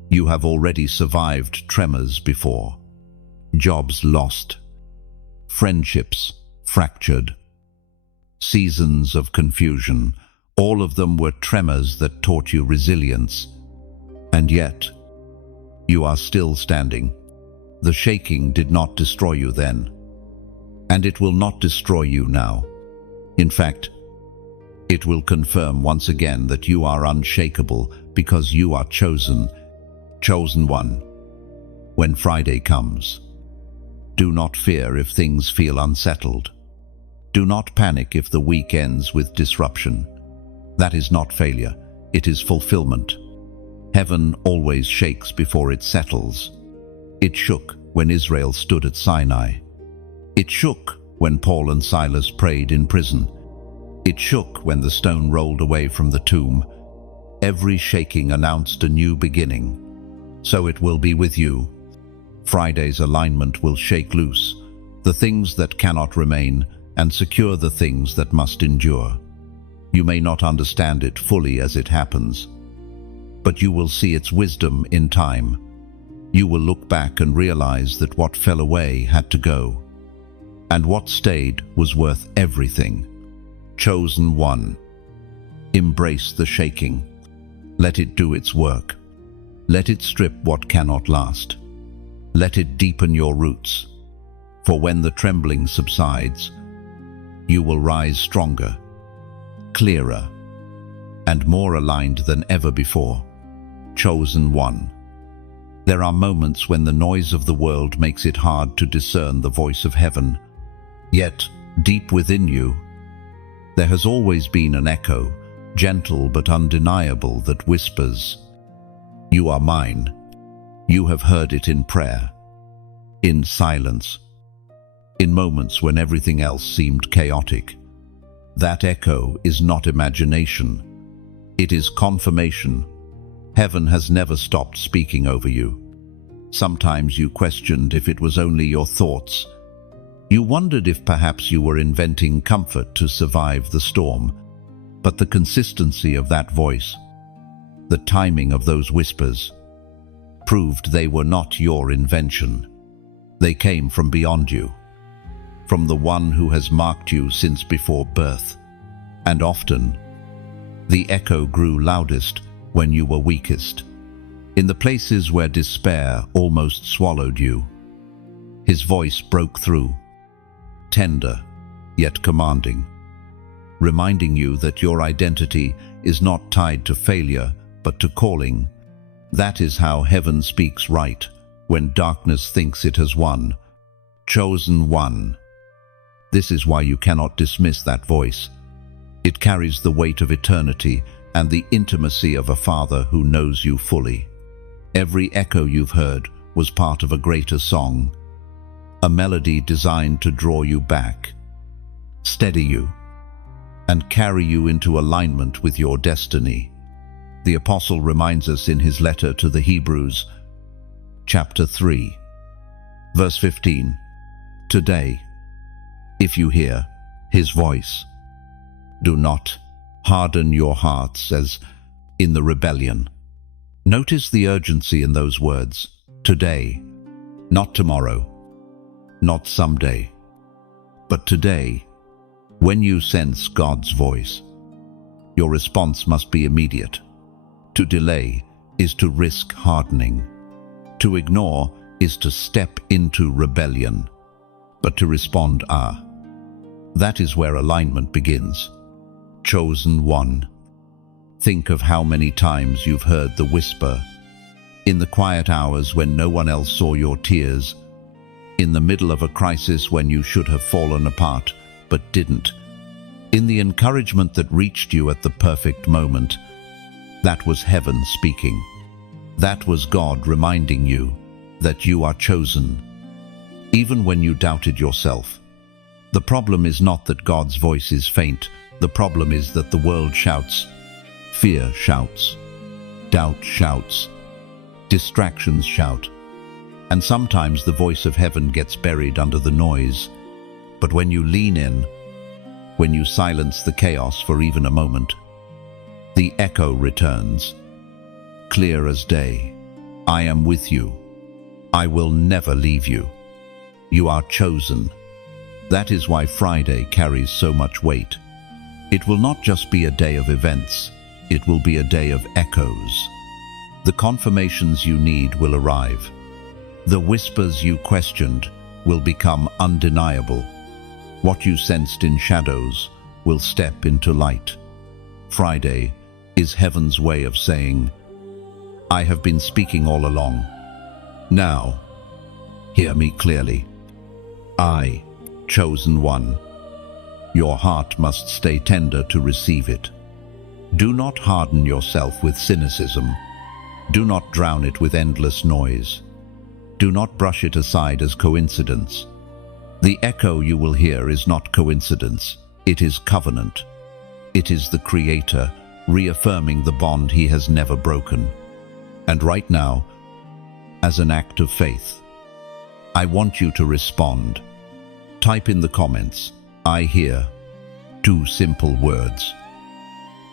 You have already survived tremors before. Jobs lost, friendships fractured, seasons of confusion. All of them were tremors that taught you resilience. And yet, you are still standing. The shaking did not destroy you then, and it will not destroy you now. In fact, it will confirm once again that you are unshakable because you are chosen one. When Friday comes, do not fear if things feel unsettled. Do not panic if the week ends with disruption. That is not failure, it is fulfillment. Heaven always shakes before it settles. It shook when Israel stood at Sinai. It shook when Paul and Silas prayed in prison. It shook when the stone rolled away from the tomb. Every shaking announced a new beginning. So it will be with you. Friday's alignment will shake loose the things that cannot remain and secure the things that must endure. You may not understand it fully as it happens, but you will see its wisdom in time. You will look back and realize that what fell away had to go, and what stayed was worth everything. Chosen one. Embrace the shaking. Let it do its work. Let it strip what cannot last. Let it deepen your roots. For when the trembling subsides, you will rise stronger, clearer, and more aligned than ever before. Chosen one. There are moments when the noise of the world makes it hard to discern the voice of heaven. Yet, deep within you, there has always been an echo, gentle but undeniable, that whispers, "You are mine." You have heard it in prayer, in silence, in moments when everything else seemed chaotic. That echo is not imagination. It is confirmation. Heaven has never stopped speaking over you. Sometimes you questioned if it was only your thoughts. You wondered if perhaps you were inventing comfort to survive the storm. But the consistency of that voice, the timing of those whispers, proved they were not your invention. They came from beyond you, from the one who has marked you since before birth. And often, the echo grew loudest when you were weakest, in the places where despair almost swallowed you. His voice broke through, tender yet commanding, reminding you that your identity is not tied to failure but to calling. That is how heaven speaks right when darkness thinks it has won. Chosen one. This is why you cannot dismiss that voice. It carries the weight of eternity and the intimacy of a father who knows you fully. Every echo you've heard was part of a greater song, a melody designed to draw you back, steady you, and carry you into alignment with your destiny. The Apostle reminds us in his letter to the Hebrews, chapter 3, verse 15, "Today, if you hear his voice, do not harden your hearts as in the rebellion." Notice the urgency in those words. Today, not tomorrow, not someday, but today. When you sense God's voice, your response must be immediate. To delay is to risk hardening. To ignore is to step into rebellion. But to respond, that is where alignment begins. Chosen one. Think of how many times you've heard the whisper, in the quiet hours when no one else saw your tears, in the middle of a crisis when you should have fallen apart but didn't, in the encouragement that reached you at the perfect moment. That was heaven speaking. That was God reminding you that you are chosen, even when you doubted yourself. The problem is not that God's voice is faint. The problem is that the world shouts. Fear shouts. Doubt shouts. Distractions shout. And sometimes the voice of heaven gets buried under the noise. But when you lean in, when you silence the chaos for even a moment, the echo returns, clear as day. I am with you. I will never leave you. You are chosen. That is why Friday carries so much weight. It will not just be a day of events, it will be a day of echoes. The confirmations you need will arrive. The whispers you questioned will become undeniable. What you sensed in shadows will step into light. Friday is heaven's way of saying, I have been speaking all along. Now, hear me clearly. I, chosen one. Your heart must stay tender to receive it. Do not harden yourself with cynicism. Do not drown it with endless noise. Do not brush it aside as coincidence. The echo you will hear is not coincidence. It is covenant. It is the Creator reaffirming the bond He has never broken. And right now, as an act of faith, I want you to respond. Type in the comments, I hear. 2 simple words.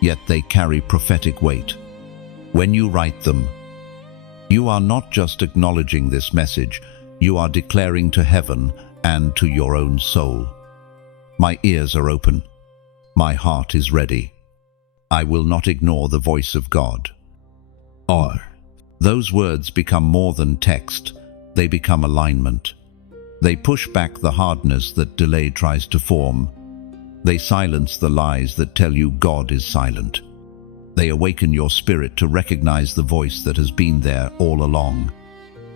Yet they carry prophetic weight. When you write them, you are not just acknowledging this message, you are declaring to heaven and to your own soul. My ears are open. My heart is ready. I will not ignore the voice of God. Or, those words become more than text, they become alignment. They push back the hardness that delay tries to form. They silence the lies that tell you God is silent. They awaken your spirit to recognize the voice that has been there all along.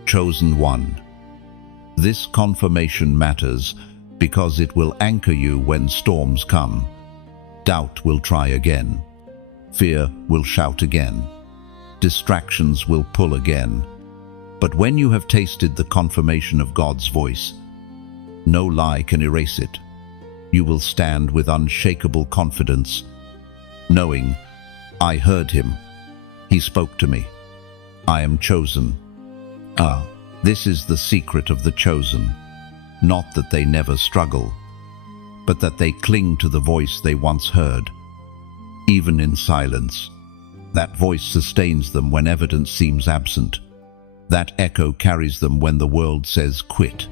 Chosen one. This confirmation matters because it will anchor you when storms come. Doubt will try again. Fear will shout again. Distractions will pull again. But when you have tasted the confirmation of God's voice, no lie can erase it. You will stand with unshakable confidence, knowing, I heard him. He spoke to me. I am chosen. This is the secret of the chosen. Not that they never struggle, but that they cling to the voice they once heard. Even in silence, that voice sustains them when evidence seems absent. That echo carries them when the world says quit.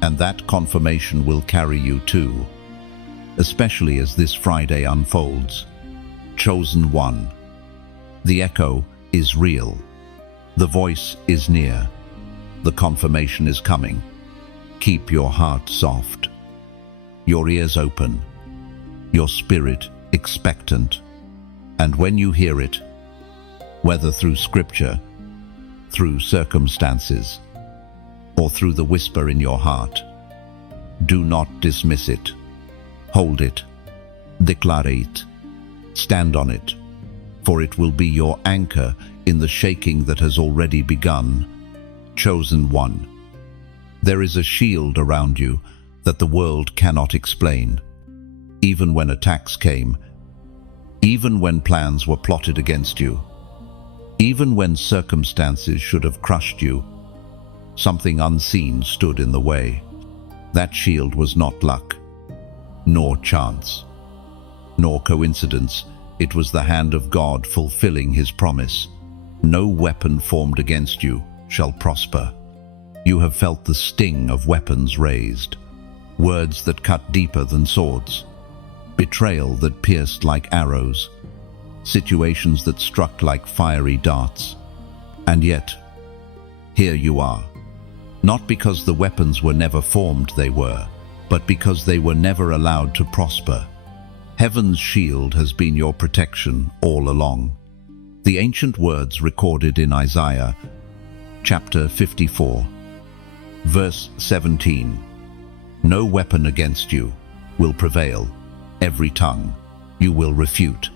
And that confirmation will carry you too, especially as this Friday unfolds. Chosen one. The echo is real. The voice is near. The confirmation is coming. Keep your heart soft, your ears open, your spirit expectant. And when you hear it, whether through scripture, through circumstances, or through the whisper in your heart, do not dismiss it. Hold it, declare it, stand on it, for it will be your anchor in the shaking that has already begun. Chosen one. There is a shield around you that the world cannot explain. Even when attacks came, even when plans were plotted against you, even when circumstances should have crushed you, something unseen stood in the way. That shield was not luck, nor chance, nor coincidence. It was the hand of God fulfilling his promise. No weapon formed against you shall prosper. You have felt the sting of weapons raised, words that cut deeper than swords, betrayal that pierced like arrows, situations that struck like fiery darts. And yet, here you are. Not because the weapons were never formed, they were, but because they were never allowed to prosper. Heaven's shield has been your protection all along. The ancient words recorded in Isaiah, chapter 54, verse 17. No weapon against you will prevail. Every tongue you will refute.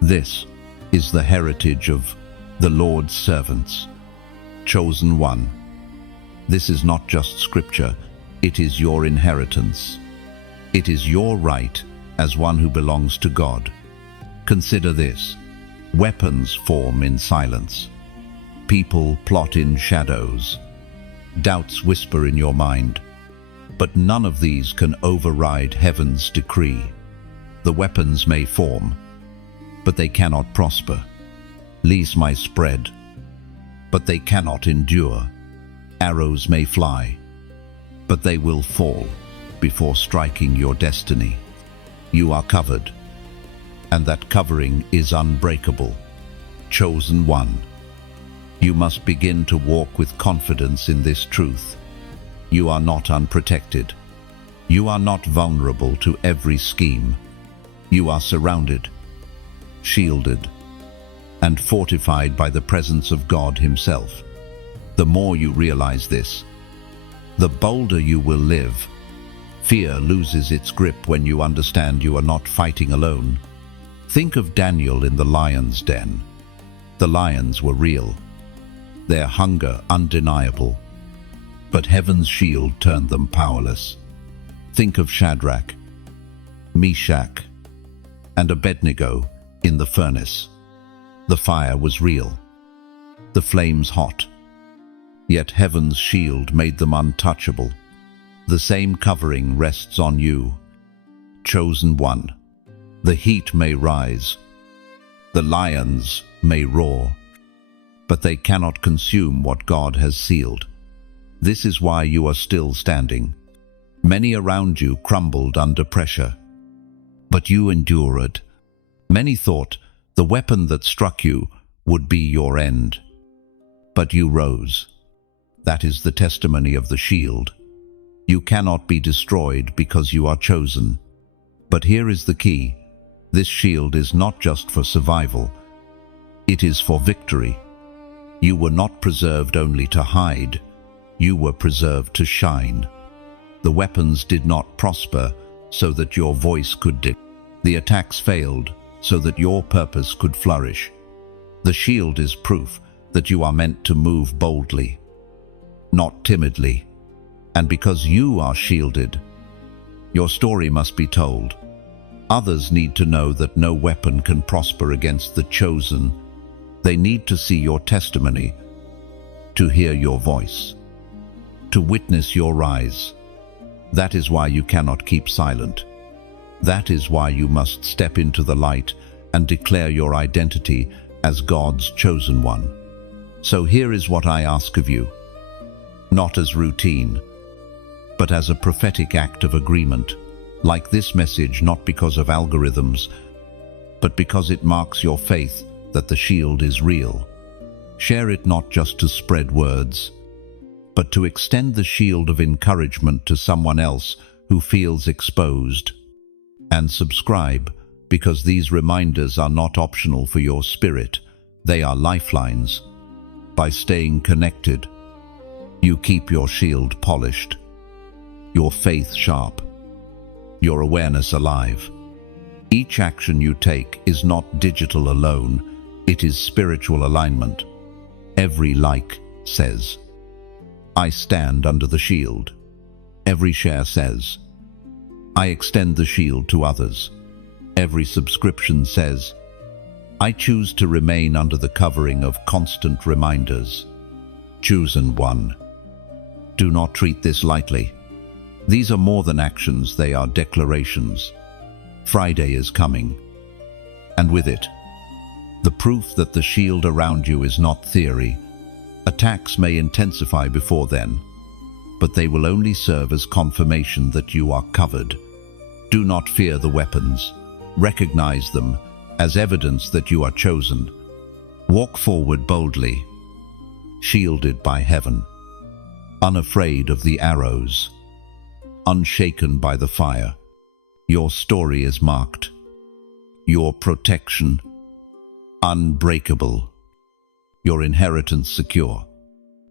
This is the heritage of the Lord's servants. Chosen one. This is not just scripture, it is your inheritance. It is your right as one who belongs to God. Consider this. Weapons form in silence. People plot in shadows. Doubts whisper in your mind. But none of these can override heaven's decree. The weapons may form, but they cannot prosper. Lies may spread, but they cannot endure. Arrows may fly, but they will fall before striking your destiny. You are covered, and that covering is unbreakable. Chosen one. You must begin to walk with confidence in this truth. You are not unprotected. You are not vulnerable to every scheme. You are surrounded, shielded, and fortified by the presence of God himself. The more you realize this, the bolder you will live. Fear loses its grip when you understand you are not fighting alone. Think of Daniel in the lion's den. The lions were real, their hunger undeniable, but heaven's shield turned them powerless. Think of Shadrach, Meshach, and Abednego in the furnace. The fire was real, the flames hot, yet heaven's shield made them untouchable. The same covering rests on you, chosen one. The heat may rise, the lions may roar, but they cannot consume what God has sealed. This is why you are still standing. Many around you crumbled under pressure, but you endured. Many thought the weapon that struck you would be your end, but you rose. That is the testimony of the shield. You cannot be destroyed because you are chosen. But here is the key. This shield is not just for survival. It is for victory. You were not preserved only to hide. You were preserved to shine. The weapons did not prosper so that your voice could The attacks failed so that your purpose could flourish. The shield is proof that you are meant to move boldly, not timidly. And because you are shielded, your story must be told. Others need to know that no weapon can prosper against the chosen. They need to see your testimony, to hear your voice, to witness your rise. That is why you cannot keep silent. That is why you must step into the light and declare your identity as God's chosen one. So here is what I ask of you, not as routine, but as a prophetic act of agreement, like this message, not because of algorithms, but because it marks your faith that the shield is real. Share it not just to spread words, but to extend the shield of encouragement to someone else who feels exposed. And subscribe, because these reminders are not optional for your spirit, they are lifelines. By staying connected, you keep your shield polished, your faith sharp, your awareness alive. Each action you take is not digital alone, it is spiritual alignment. Every like says, I stand under the shield. Every share says, I extend the shield to others. Every subscription says, I choose to remain under the covering of constant reminders. Chosen one. Do not treat this lightly. These are more than actions, they are declarations. Friday is coming, and with it, the proof that the shield around you is not theory. Attacks may intensify before then, but they will only serve as confirmation that you are covered. Do not fear the weapons. Recognize them as evidence that you are chosen. Walk forward boldly, shielded by heaven, unafraid of the arrows, unshaken by the fire. Your story is marked. Your protection, unbreakable. Your inheritance secure.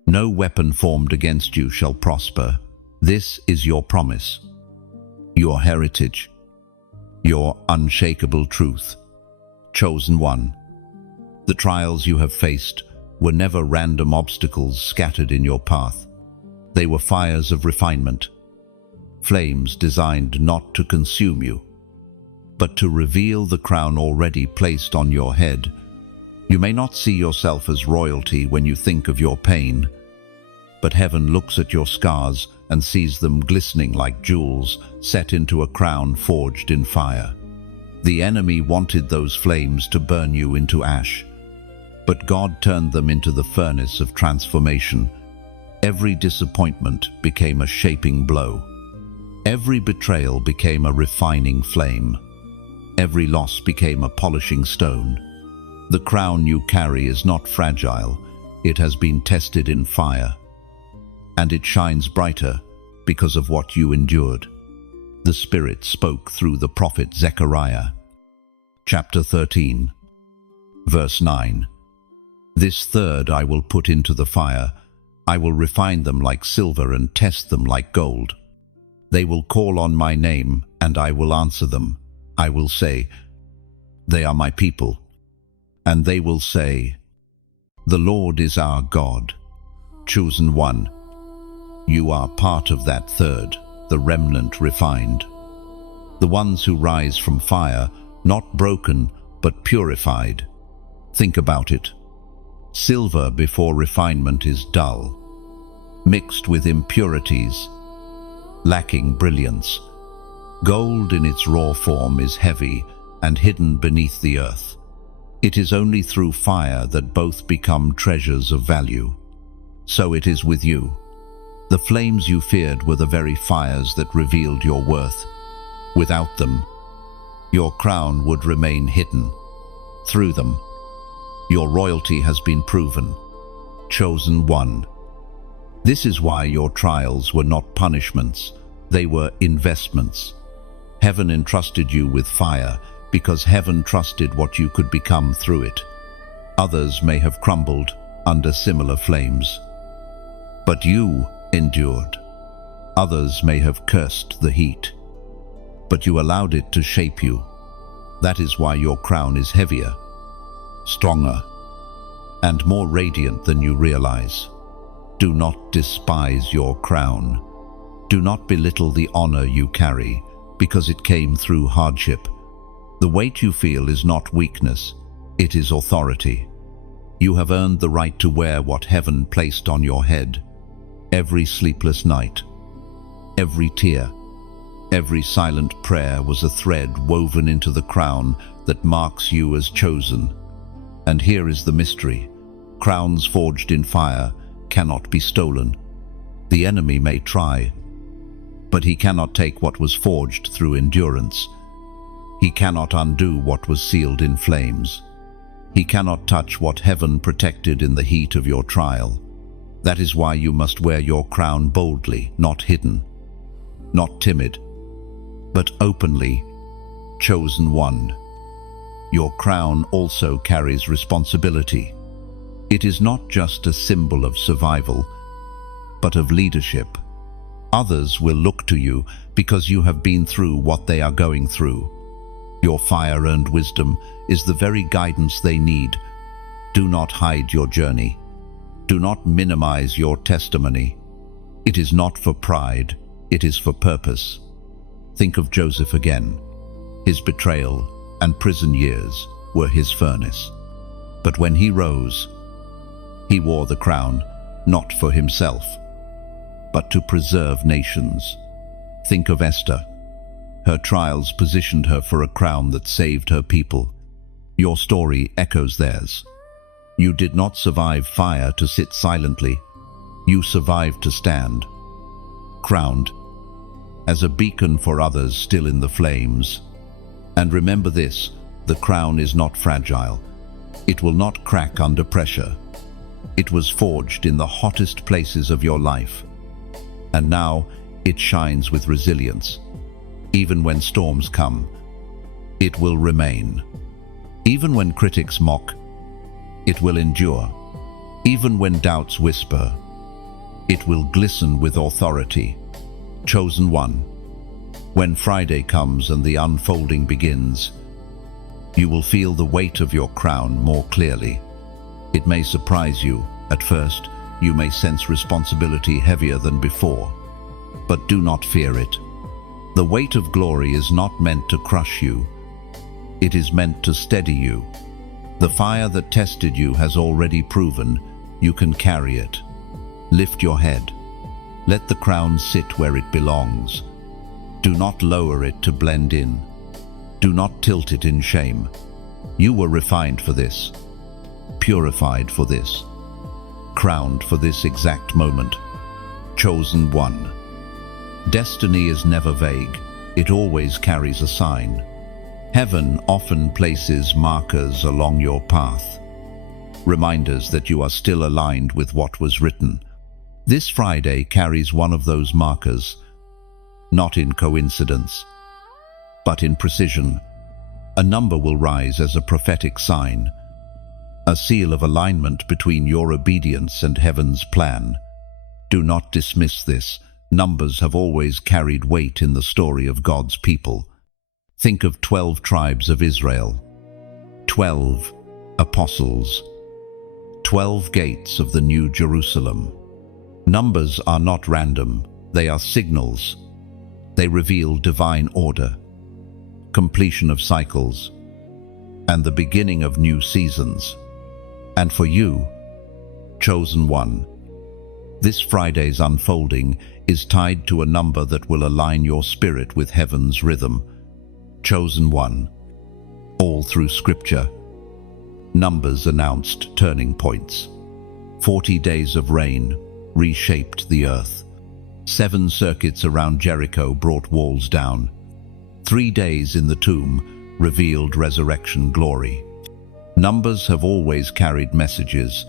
No weapon formed against you shall prosper. This is your promise, your heritage, your unshakable truth. Chosen one. The trials you have faced were never random obstacles scattered in your path. They were fires of refinement, flames designed not to consume you, but to reveal the crown already placed on your head. You may not see yourself as royalty when you think of your pain, but heaven looks at your scars and sees them glistening like jewels set into a crown forged in fire. The enemy wanted those flames to burn you into ash, but God turned them into the furnace of transformation. Every disappointment became a shaping blow. Every betrayal became a refining flame. Every loss became a polishing stone. The crown you carry is not fragile. It has been tested in fire, and it shines brighter because of what you endured. The Spirit spoke through the prophet Zechariah. Chapter 13, verse 9. This third I will put into the fire. I will refine them like silver and test them like gold. They will call on my name, and I will answer them. I will say, they are my people. And they will say, the Lord is our God. Chosen one. You are part of that third, the remnant refined. The ones who rise from fire, not broken, but purified. Think about it. Silver before refinement is dull, mixed with impurities, lacking brilliance. Gold in its raw form is heavy and hidden beneath the earth. It is only through fire that both become treasures of value. So it is with you. The flames you feared were the very fires that revealed your worth. Without them, your crown would remain hidden. Through them, your royalty has been proven. Chosen one. This is why your trials were not punishments, they were investments. Heaven entrusted you with fire because heaven trusted what you could become through it. Others may have crumbled under similar flames, but you endured. Others may have cursed the heat, but you allowed it to shape you. That is why your crown is heavier, stronger, and more radiant than you realize. Do not despise your crown. Do not belittle the honor you carry, because it came through hardship. The weight you feel is not weakness, it is authority. You have earned the right to wear what heaven placed on your head. Every sleepless night, every tear, every silent prayer was a thread woven into the crown that marks you as chosen. And here is the mystery. Crowns forged in fire cannot be stolen. The enemy may try, but he cannot take what was forged through endurance. He cannot undo what was sealed in flames. He cannot touch what heaven protected in the heat of your trial. That is why you must wear your crown boldly, not hidden, not timid, but openly. Chosen one. Your crown also carries responsibility. It is not just a symbol of survival, but of leadership. Others will look to you because you have been through what they are going through. Your fire-earned wisdom is the very guidance they need. Do not hide your journey. Do not minimize your testimony. It is not for pride, it is for purpose. Think of Joseph again. His betrayal and prison years were his furnace. But when he rose, he wore the crown, not for himself, but to preserve nations. Think of Esther. Her trials positioned her for a crown that saved her people. Your story echoes theirs. You did not survive fire to sit silently. You survived to stand, crowned, as a beacon for others still in the flames. And remember this, the crown is not fragile. It will not crack under pressure. It was forged in the hottest places of your life. And now it shines with resilience. Even when storms come, it will remain. Even when critics mock, it will endure. Even when doubts whisper, it will glisten with authority. Chosen one. When Friday comes and the unfolding begins, you will feel the weight of your crown more clearly. It may surprise you. At first, you may sense responsibility heavier than before. But do not fear it. The weight of glory is not meant to crush you. It is meant to steady you. The fire that tested you has already proven you can carry it. Lift your head. Let the crown sit where it belongs. Do not lower it to blend in. Do not tilt it in shame. You were refined for this, purified for this, crowned for this exact moment. Chosen one. Destiny is never vague. It always carries a sign. Heaven often places markers along your path, reminders that you are still aligned with what was written. This Friday carries one of those markers, not in coincidence, but in precision. A number will rise as a prophetic sign, a seal of alignment between your obedience and heaven's plan. Do not dismiss this. Numbers have always carried weight in the story of God's people. Think of 12 tribes of Israel, 12 apostles, 12 gates of the New Jerusalem. Numbers are not random, they are signals. They reveal divine order, completion of cycles, and the beginning of new seasons. And for you, chosen one, this Friday's unfolding is tied to a number that will align your spirit with heaven's rhythm. Chosen one. All through Scripture, numbers announced turning points. 40 days of rain reshaped the earth. 7 circuits around Jericho brought walls down. 3 days in the tomb revealed resurrection glory. Numbers have always carried messages,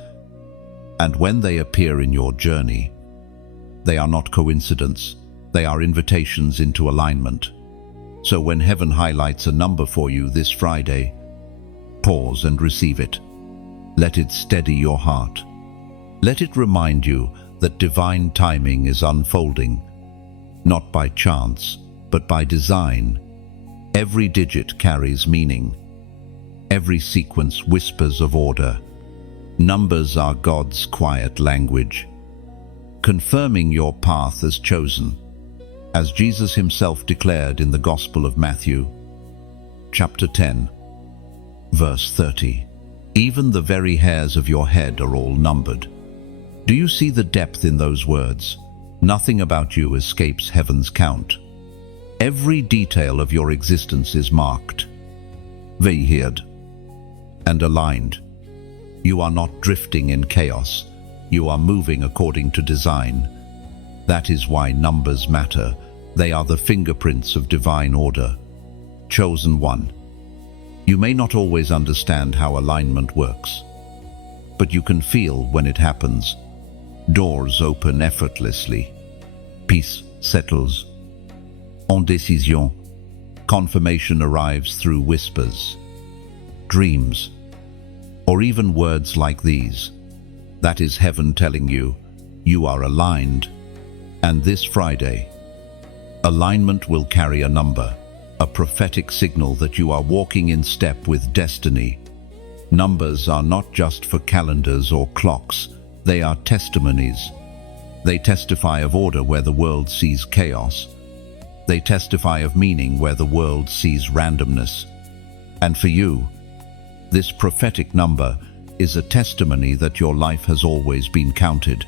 and when they appear in your journey, they are not coincidence, they are invitations into alignment. So when heaven highlights a number for you this Friday, pause and receive it. Let it steady your heart. Let it remind you that divine timing is unfolding, not by chance, but by design. Every digit carries meaning. Every sequence whispers of order. Numbers are God's quiet language, confirming your path as chosen, as Jesus himself declared in the Gospel of Matthew, chapter 10, verse 30. Even the very hairs of your head are all numbered. Do you see the depth in those words? Nothing about you escapes heaven's count. Every detail of your existence is marked, veihed, and aligned. You are not drifting in chaos. You are moving according to design. That is why numbers matter. They are the fingerprints of divine order. Chosen one. You may not always understand how alignment works, but you can feel when it happens. Doors open effortlessly. Peace settles. En décision. Confirmation arrives through whispers, dreams, or even words like these. That is heaven telling you, you are aligned. And this Friday, alignment will carry a number, a prophetic signal that you are walking in step with destiny. Numbers are not just for calendars or clocks, they are testimonies. They testify of order where the world sees chaos. They testify of meaning where the world sees randomness. And for you, this prophetic number is a testimony that your life has always been counted,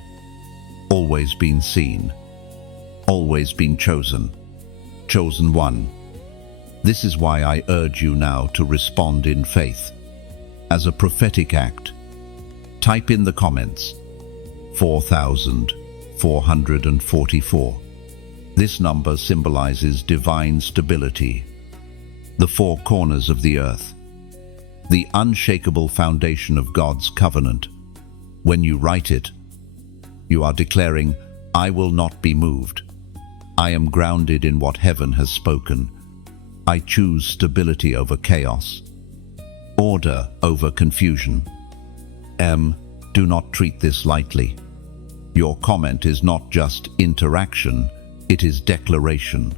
always been seen, always been chosen. Chosen one. This is why I urge you now to respond in faith. As a prophetic act, type in the comments 4,444. This number symbolizes divine stability, the four corners of the earth, the unshakable foundation of God's covenant. When you write it, you are declaring, I will not be moved. I am grounded in what heaven has spoken. I choose stability over chaos, order over confusion. Do not treat this lightly. Your comment is not just interaction, it is declaration.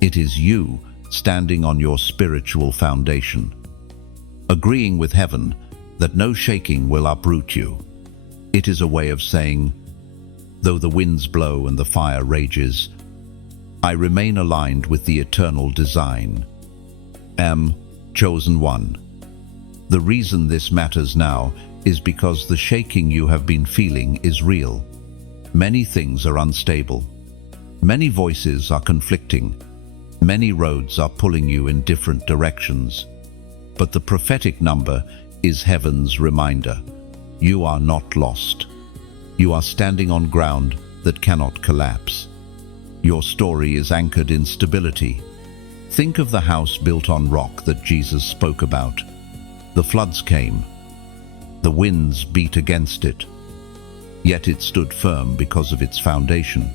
It is you standing on your spiritual foundation, agreeing with heaven that no shaking will uproot you. It is a way of saying, though the winds blow and the fire rages, I remain aligned with the eternal design. Chosen one. The reason this matters now is because the shaking you have been feeling is real. Many things are unstable. Many voices are conflicting. Many roads are pulling you in different directions. But the prophetic number is heaven's reminder. You are not lost. You are standing on ground that cannot collapse. Your story is anchored in stability. Think of the house built on rock that Jesus spoke about. The floods came. The winds beat against it. Yet it stood firm because of its foundation.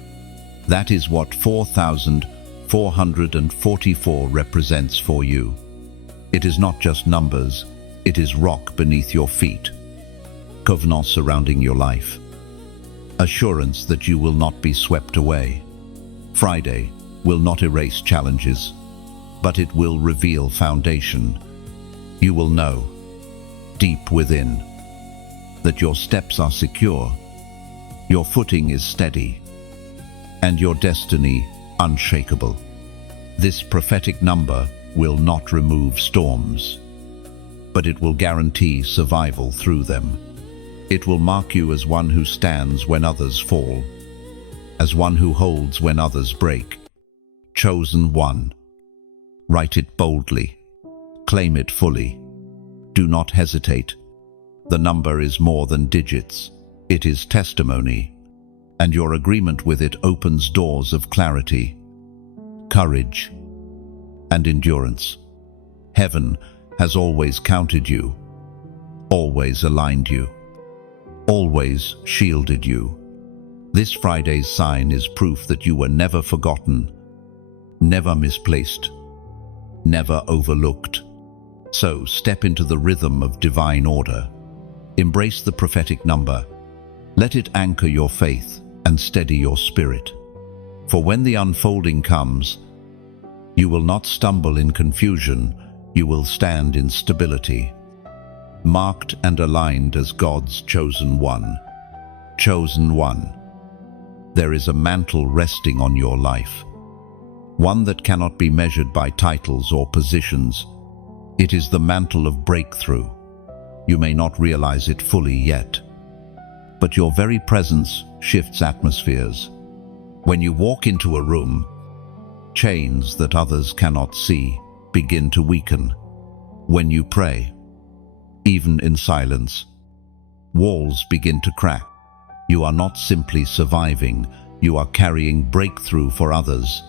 That is what 4,444 represents for you. It is not just numbers, it is rock beneath your feet, covenant surrounding your life, assurance that you will not be swept away. Friday will not erase challenges, but it will reveal foundation. You will know, deep within, that your steps are secure, your footing is steady, and your destiny unshakable. This prophetic number will not remove storms, but it will guarantee survival through them. It will mark you as one who stands when others fall, as one who holds when others break. Chosen one. Write it boldly. Claim it fully. Do not hesitate. The number is more than digits. It is testimony, and your agreement with it opens doors of clarity, courage, and endurance. Heaven has always counted you, always aligned you, always shielded you. This Friday's sign is proof that you were never forgotten, never misplaced, never overlooked. So step into the rhythm of divine order. Embrace the prophetic number. Let it anchor your faith and steady your spirit. For when the unfolding comes, you will not stumble in confusion, you will stand in stability, marked and aligned as God's chosen one. Chosen one. There is a mantle resting on your life, one that cannot be measured by titles or positions. It is the mantle of breakthrough. You may not realize it fully yet, but your very presence shifts atmospheres. When you walk into a room, chains that others cannot see begin to weaken. When you pray, even in silence, walls begin to crack. You are not simply surviving, you are carrying breakthrough for others.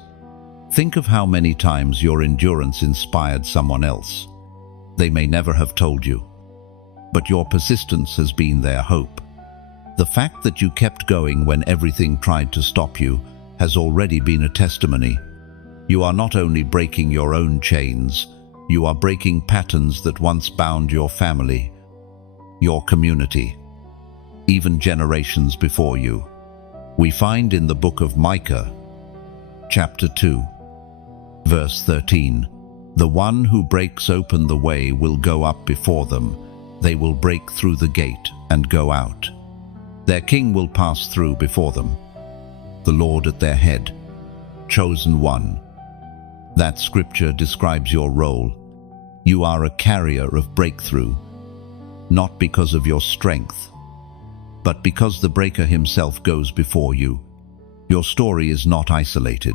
Think of how many times your endurance inspired someone else. They may never have told you, but your persistence has been their hope. The fact that you kept going when everything tried to stop you has already been a testimony. You are not only breaking your own chains, you are breaking patterns that once bound your family, your community, even generations before you. We find in the book of Micah, chapter 2, verse 13, "The one who breaks open the way will go up before them. They will break through the gate and go out. Their king will pass through before them, the Lord at their head." Chosen one. That scripture describes your role. You are a carrier of breakthrough, not because of your strength, but because the breaker himself goes before you. Your story is not isolated.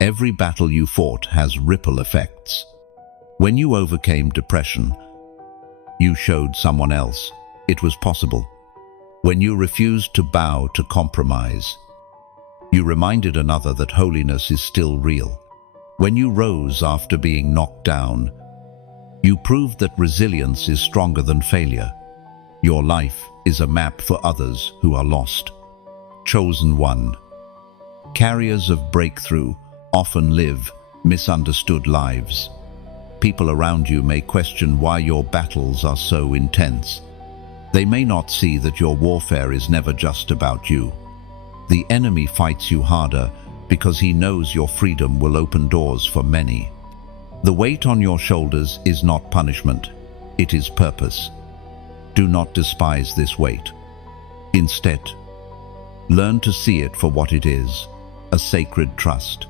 Every battle you fought has ripple effects. When you overcame depression, you showed someone else it was possible. When you refused to bow to compromise, you reminded another that holiness is still real. When you rose after being knocked down, you proved that resilience is stronger than failure. Your life is a map for others who are lost. Chosen one. Carriers of breakthrough often live misunderstood lives. People around you may question why your battles are so intense. They may not see that your warfare is never just about you. The enemy fights you harder because he knows your freedom will open doors for many. The weight on your shoulders is not punishment, it is purpose. Do not despise this weight. Instead, learn to see it for what it is, a sacred trust.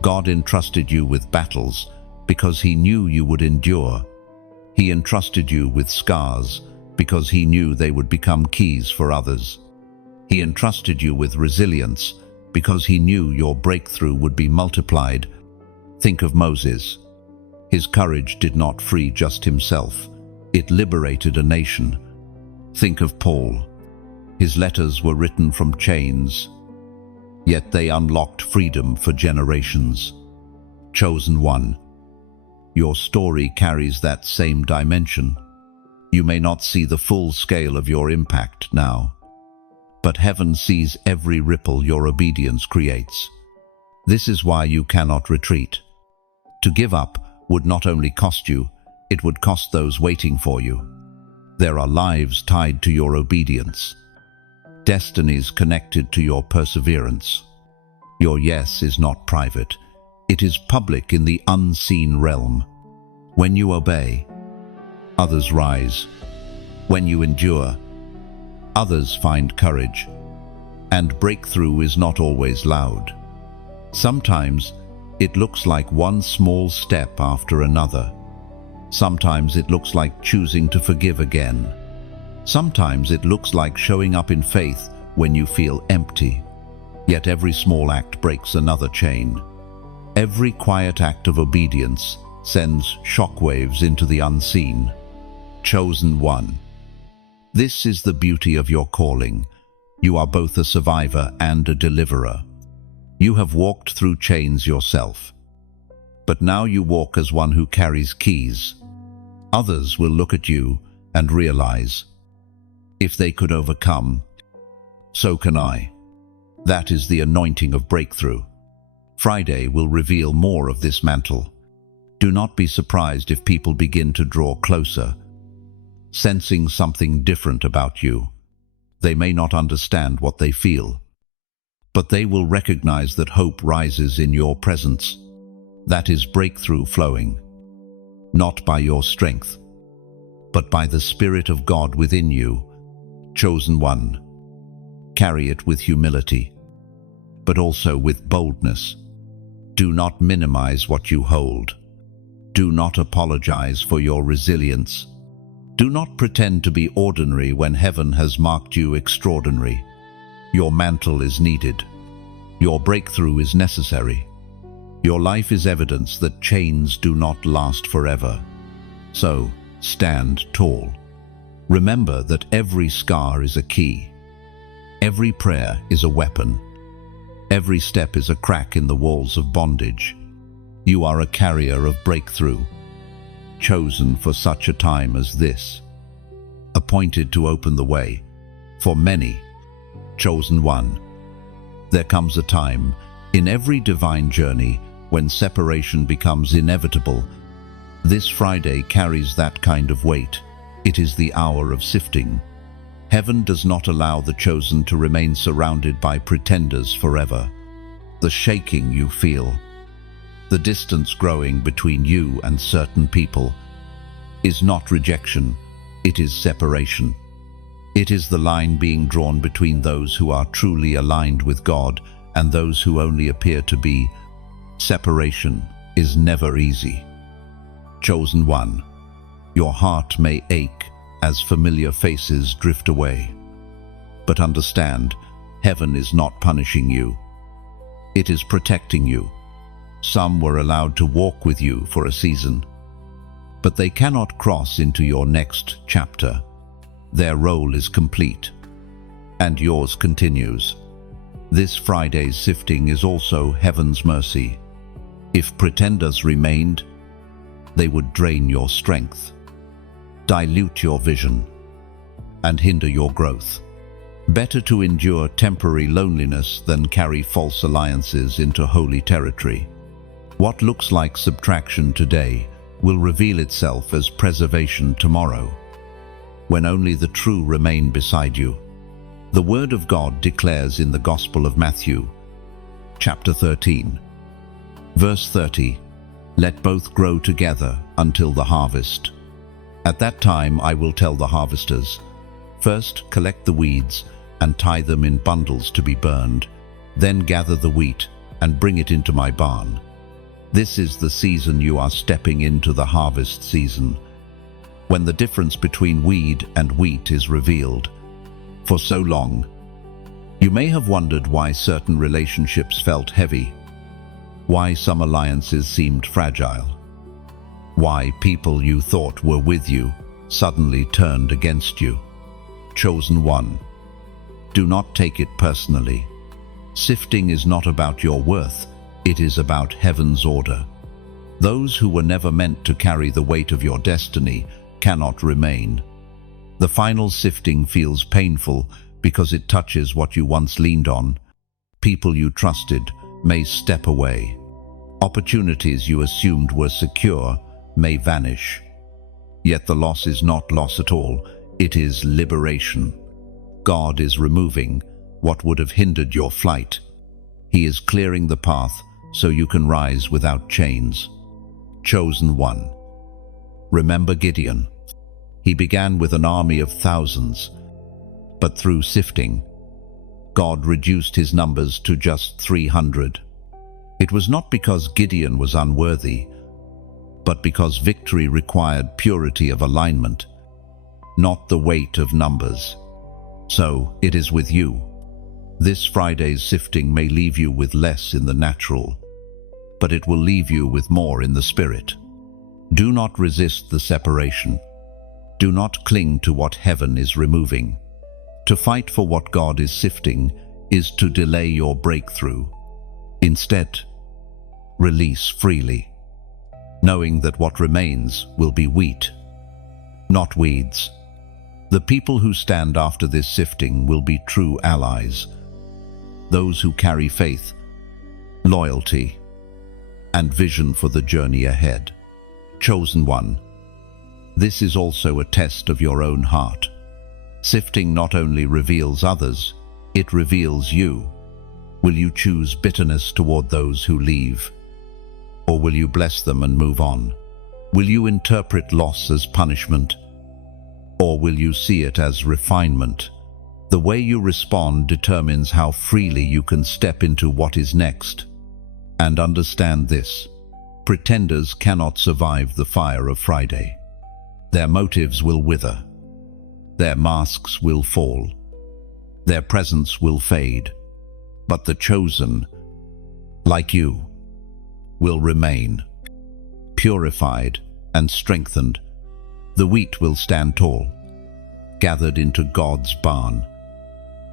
God entrusted you with battles because he knew you would endure. He entrusted you with scars because he knew they would become keys for others. He entrusted you with resilience because he knew your breakthrough would be multiplied. Think of Moses. His courage did not free just himself, it liberated a nation. Think of Paul. His letters were written from chains, yet they unlocked freedom for generations. Chosen one. Your story carries that same dimension. You may not see the full scale of your impact now, but heaven sees every ripple your obedience creates. This is why you cannot retreat. To give up would not only cost you, it would cost those waiting for you. There are lives tied to your obedience, destinies connected to your perseverance. Your yes is not private, it is public in the unseen realm. When you obey, others rise. When you endure, others find courage. And breakthrough is not always loud. Sometimes it looks like one small step after another. Sometimes it looks like choosing to forgive again. Sometimes it looks like showing up in faith when you feel empty. Yet every small act breaks another chain. Every quiet act of obedience sends shockwaves into the unseen. Chosen one. This is the beauty of your calling. You are both a survivor and a deliverer. You have walked through chains yourself, but now you walk as one who carries keys. Others will look at you and realize, if they could overcome, so can I. That is the anointing of breakthrough. Friday will reveal more of this mantle. Do not be surprised if people begin to draw closer, sensing something different about you. They may not understand what they feel, but they will recognize that hope rises in your presence. That is breakthrough flowing, not by your strength, but by the Spirit of God within you. Chosen one, carry it with humility, but also with boldness. Do not minimize what you hold. Do not apologize for your resilience. Do not pretend to be ordinary when heaven has marked you extraordinary. Your mantle is needed. Your breakthrough is necessary. Your life is evidence that chains do not last forever. So, stand tall. Remember that every scar is a key. Every prayer is a weapon. Every step is a crack in the walls of bondage. You are a carrier of breakthrough, chosen for such a time as this, appointed to open the way for many. Chosen one. There comes a time in every divine journey when separation becomes inevitable. This Friday carries that kind of weight. It is the hour of sifting. Heaven does not allow the chosen to remain surrounded by pretenders forever. The shaking you feel, the distance growing between you and certain people, is not rejection, it is separation. It is the line being drawn between those who are truly aligned with God and those who only appear to be. Separation is never easy. Chosen one, your heart may ache as familiar faces drift away. But understand, heaven is not punishing you. It is protecting you. Some were allowed to walk with you for a season, but they cannot cross into your next chapter. Their role is complete, and yours continues. This Friday's sifting is also heaven's mercy. If pretenders remained, they would drain your strength, dilute your vision, and hinder your growth. Better to endure temporary loneliness than carry false alliances into holy territory. What looks like subtraction today will reveal itself as preservation tomorrow, when only the true remain beside you. The Word of God declares in the Gospel of Matthew, chapter 13, verse 30, "Let both grow together until the harvest. At that time I will tell the harvesters, first collect the weeds and tie them in bundles to be burned, then gather the wheat and bring it into my barn." This is the season you are stepping into, the harvest season, when the difference between weed and wheat is revealed. For so long, you may have wondered why certain relationships felt heavy, why some alliances seemed fragile, why people you thought were with you suddenly turned against you. Chosen one, do not take it personally. Sifting is not about your worth, it is about heaven's order. Those who were never meant to carry the weight of your destiny cannot remain. The final sifting feels painful because it touches what you once leaned on. People you trusted may step away. Opportunities you assumed were secure may vanish. Yet the loss is not loss at all, it is liberation. God is removing what would have hindered your flight. He is clearing the path so you can rise without chains. Chosen one. Remember Gideon. He began with an army of thousands, but through sifting, God reduced his numbers to just 300. It was not because Gideon was unworthy, but because victory required purity of alignment, not the weight of numbers. So it is with you. This Friday's sifting may leave you with less in the natural, but it will leave you with more in the spirit. Do not resist the separation. Do not cling to what heaven is removing. To fight for what God is sifting is to delay your breakthrough. Instead, release freely, knowing that what remains will be wheat, not weeds. The people who stand after this sifting will be true allies, those who carry faith, loyalty, and vision for the journey ahead. Chosen one, this is also a test of your own heart. Sifting not only reveals others, it reveals you. Will you choose bitterness toward those who leave? Or will you bless them and move on? Will you interpret loss as punishment? Or will you see it as refinement? The way you respond determines how freely you can step into what is next. And understand this: pretenders cannot survive the fire of Friday. Their motives will wither. Their masks will fall. Their presence will fade. But the chosen, like you, will remain. Purified and strengthened, the wheat will stand tall, gathered into God's barn,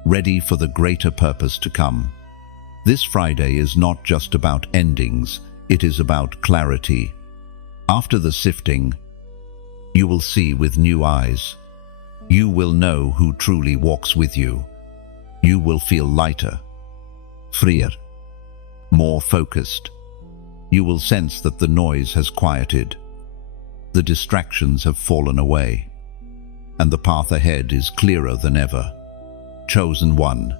ready for the greater purpose to come. This Friday is not just about endings, it is about clarity. After the sifting, you will see with new eyes. You will know who truly walks with you. You will feel lighter, freer, more focused. You will sense that the noise has quieted. The distractions have fallen away, and the path ahead is clearer than ever. Chosen one,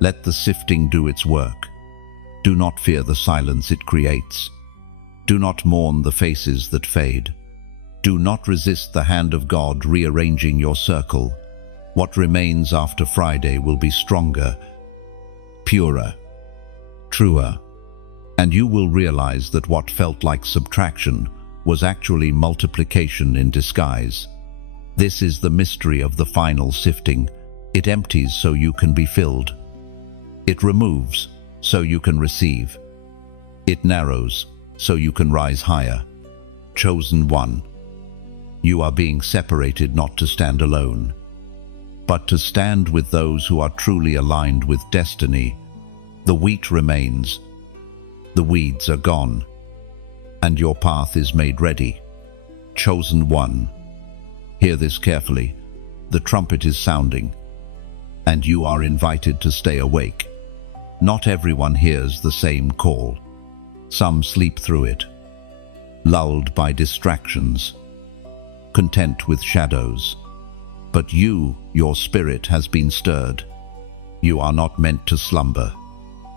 let the sifting do its work. Do not fear the silence it creates. Do not mourn the faces that fade. Do not resist the hand of God rearranging your circle. What remains after Friday will be stronger, purer, truer, and you will realize that what felt like subtraction was actually multiplication in disguise. This is the mystery of the final sifting. It empties so you can be filled. It removes so you can receive. It narrows so you can rise higher. Chosen one, you are being separated not to stand alone, but to stand with those who are truly aligned with destiny. The wheat remains, the weeds are gone, and your path is made ready. Chosen one, hear this carefully. The trumpet is sounding, and you are invited to stay awake. Not everyone hears the same call. Some sleep through it, lulled by distractions, content with shadows. But you, your spirit has been stirred. You are not meant to slumber.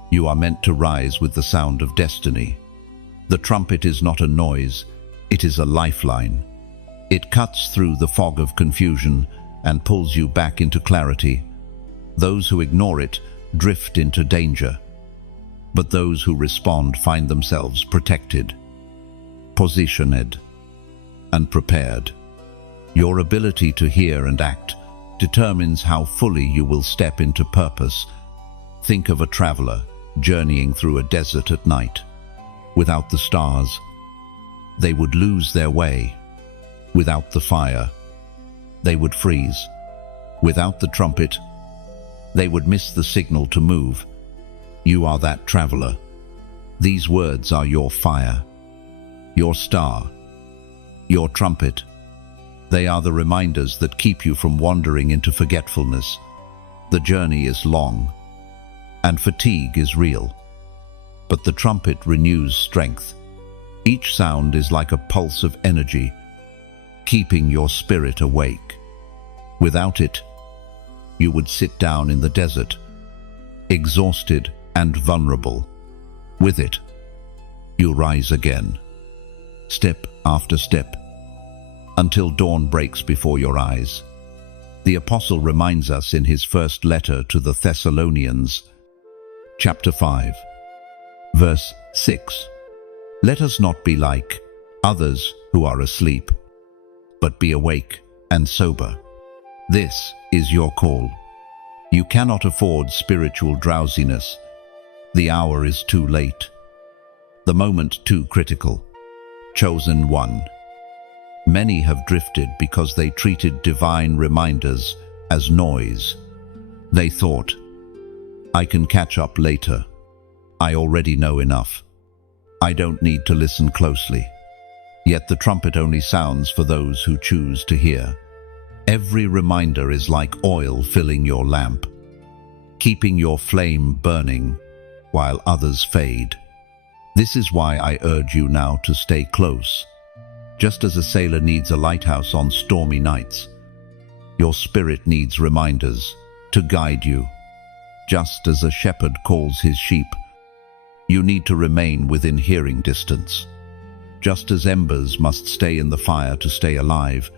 You are meant to rise with the sound of destiny. The trumpet is not a noise, it is a lifeline. It cuts through the fog of confusion and pulls you back into clarity. Those who ignore it drift into danger, but those who respond find themselves protected, positioned, and prepared. Your ability to hear and act determines how fully you will step into purpose. Think of a traveler journeying through a desert at night. Without the stars, they would lose their way. Without the fire, they would freeze. Without the trumpet, they would miss the signal to move. You are that traveler. These words are your fire, your star, your trumpet. They are the reminders that keep you from wandering into forgetfulness. The journey is long, and fatigue is real, but the trumpet renews strength. Each sound is like a pulse of energy, keeping your spirit awake. Without it, you would sit down in the desert, exhausted and vulnerable. With it, you rise again, step after step, until dawn breaks before your eyes. The apostle reminds us in his first letter to the Thessalonians, chapter 5, verse 6, "Let us not be like others who are asleep, but be awake and sober." This is your call. You cannot afford spiritual drowsiness. The hour is too late, the moment too critical. Chosen one, many have drifted because they treated divine reminders as noise. They thought, I can catch up later. I already know enough. I don't need to listen closely. Yet the trumpet only sounds for those who choose to hear. Every reminder is like oil filling your lamp, keeping your flame burning while others fade. This is why I urge you now to stay close. Just as a sailor needs a lighthouse on stormy nights, your spirit needs reminders to guide you. Just as a shepherd calls his sheep, you need to remain within hearing distance. Just as embers must stay in the fire to stay alive,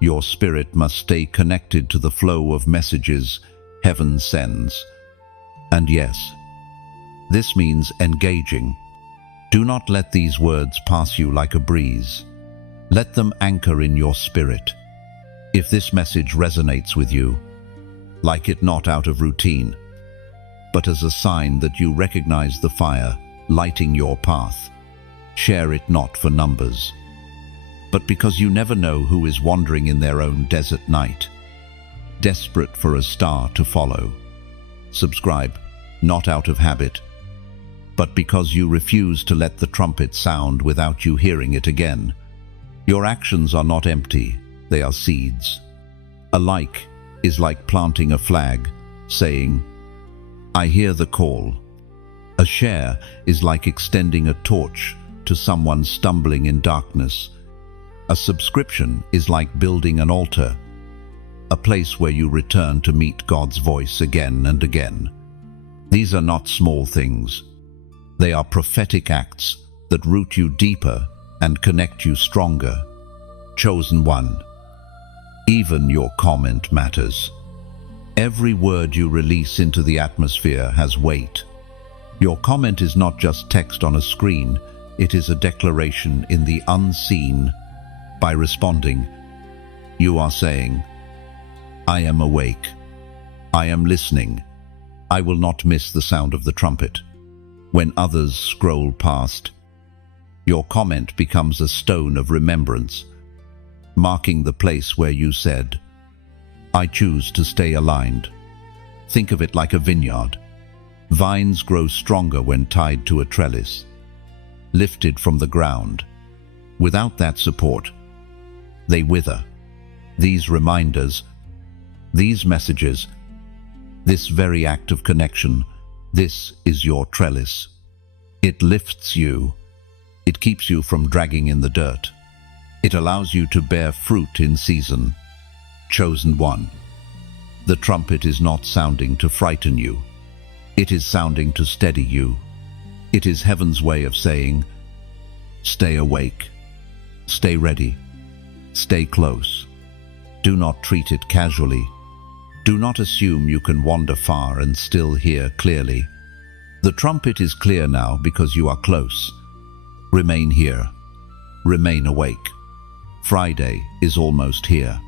your spirit must stay connected to the flow of messages heaven sends. And yes, this means engaging. Do not let these words pass you like a breeze. Let them anchor in your spirit. If this message resonates with you, like it not out of routine, but as a sign that you recognize the fire lighting your path, share it not for numbers, but because you never know who is wandering in their own desert night, desperate for a star to follow. Subscribe, not out of habit, but because you refuse to let the trumpet sound without you hearing it again. Your actions are not empty, they are seeds. A like is like planting a flag, saying, "I hear the call." A share is like extending a torch to someone stumbling in darkness. A subscription is like building an altar, a place where you return to meet God's voice again and again. These are not small things. They are prophetic acts that root you deeper and connect you stronger. Chosen one, even your comment matters. Every word you release into the atmosphere has weight. Your comment is not just text on a screen, it is a declaration in the unseen. By responding, you are saying, "I am awake. I am listening. I will not miss the sound of the trumpet." When others scroll past, your comment becomes a stone of remembrance, marking the place where you said, "I choose to stay aligned." Think of it like a vineyard. Vines grow stronger when tied to a trellis, lifted from the ground. Without that support, they wither. These reminders, these messages, this very act of connection, this is your trellis. It lifts you. It keeps you from dragging in the dirt. It allows you to bear fruit in season. Chosen one. The trumpet is not sounding to frighten you. It is sounding to steady you. It is heaven's way of saying, stay awake, stay ready, stay close. Do not treat it casually. Do not assume you can wander far and still hear clearly. The trumpet is clear now because you are close. Remain here. Remain awake. Friday is almost here.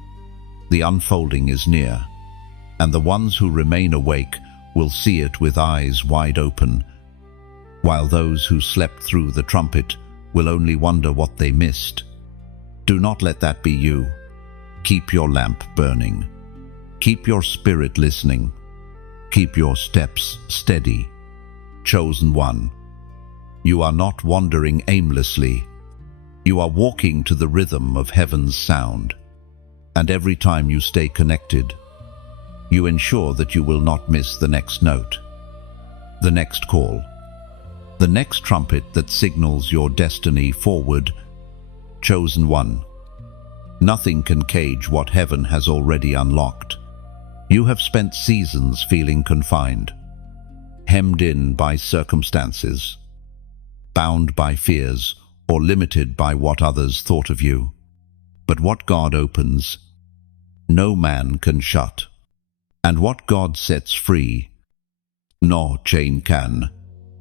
The unfolding is near, and the ones who remain awake will see it with eyes wide open, while those who slept through the trumpet will only wonder what they missed. Do not let that be you. Keep your lamp burning. Keep your spirit listening. Keep your steps steady. Chosen one. You are not wandering aimlessly. You are walking to the rhythm of heaven's sound. And every time you stay connected, you ensure that you will not miss the next note, the next call, the next trumpet that signals your destiny forward. Chosen one. Nothing can cage what heaven has already unlocked. You have spent seasons feeling confined, hemmed in by circumstances, bound by fears, or limited by what others thought of you. But what God opens, no man can shut. And what God sets free, no chain can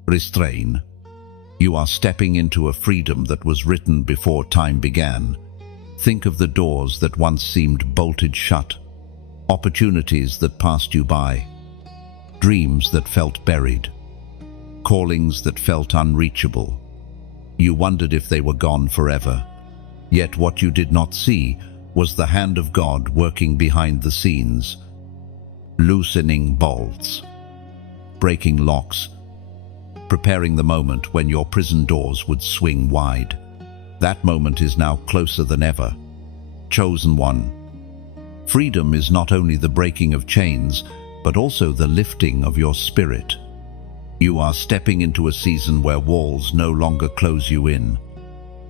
restrain. You are stepping into a freedom that was written before time began. Think of the doors that once seemed bolted shut, opportunities that passed you by, dreams that felt buried, callings that felt unreachable. You wondered if they were gone forever. Yet what you did not see was the hand of God working behind the scenes, loosening bolts, breaking locks, preparing the moment when your prison doors would swing wide. That moment is now closer than ever. Chosen one. Freedom is not only the breaking of chains, but also the lifting of your spirit. You are stepping into a season where walls no longer close you in.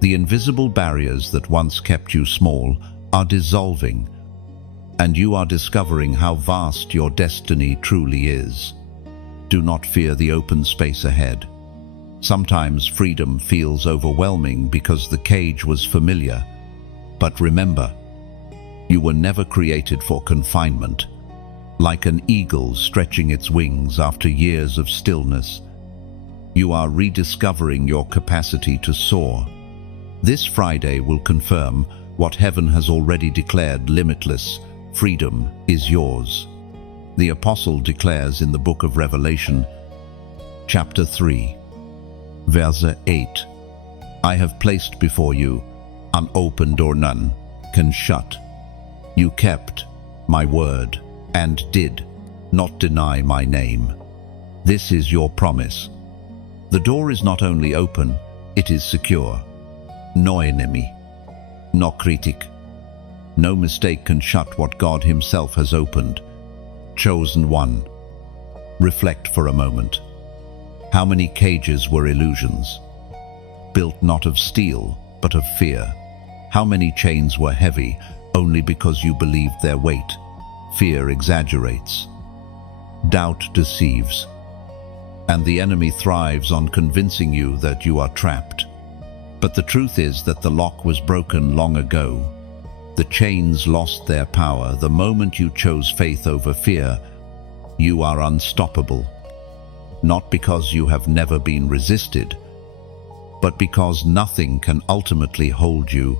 The invisible barriers that once kept you small are dissolving, and you are discovering how vast your destiny truly is. Do not fear the open space ahead. Sometimes freedom feels overwhelming because the cage was familiar. But remember, you were never created for confinement. Like an eagle stretching its wings after years of stillness, you are rediscovering your capacity to soar. This Friday will confirm what heaven has already declared: limitless freedom is yours. The Apostle declares in the book of Revelation, chapter 3, verse 8, "I have placed before you an open door none can shut. You kept my word and did not deny my name." This is your promise. The door is not only open, it is secure. No enemy, no critic, no mistake can shut what God Himself has opened. Chosen one, reflect for a moment. How many cages were illusions, built not of steel, but of fear? How many chains were heavy only because you believed their weight? Fear exaggerates. Doubt deceives. And the enemy thrives on convincing you that you are trapped. But the truth is that the lock was broken long ago. The chains lost their power the moment you chose faith over fear. You are unstoppable. Not because you have never been resisted, but because nothing can ultimately hold you.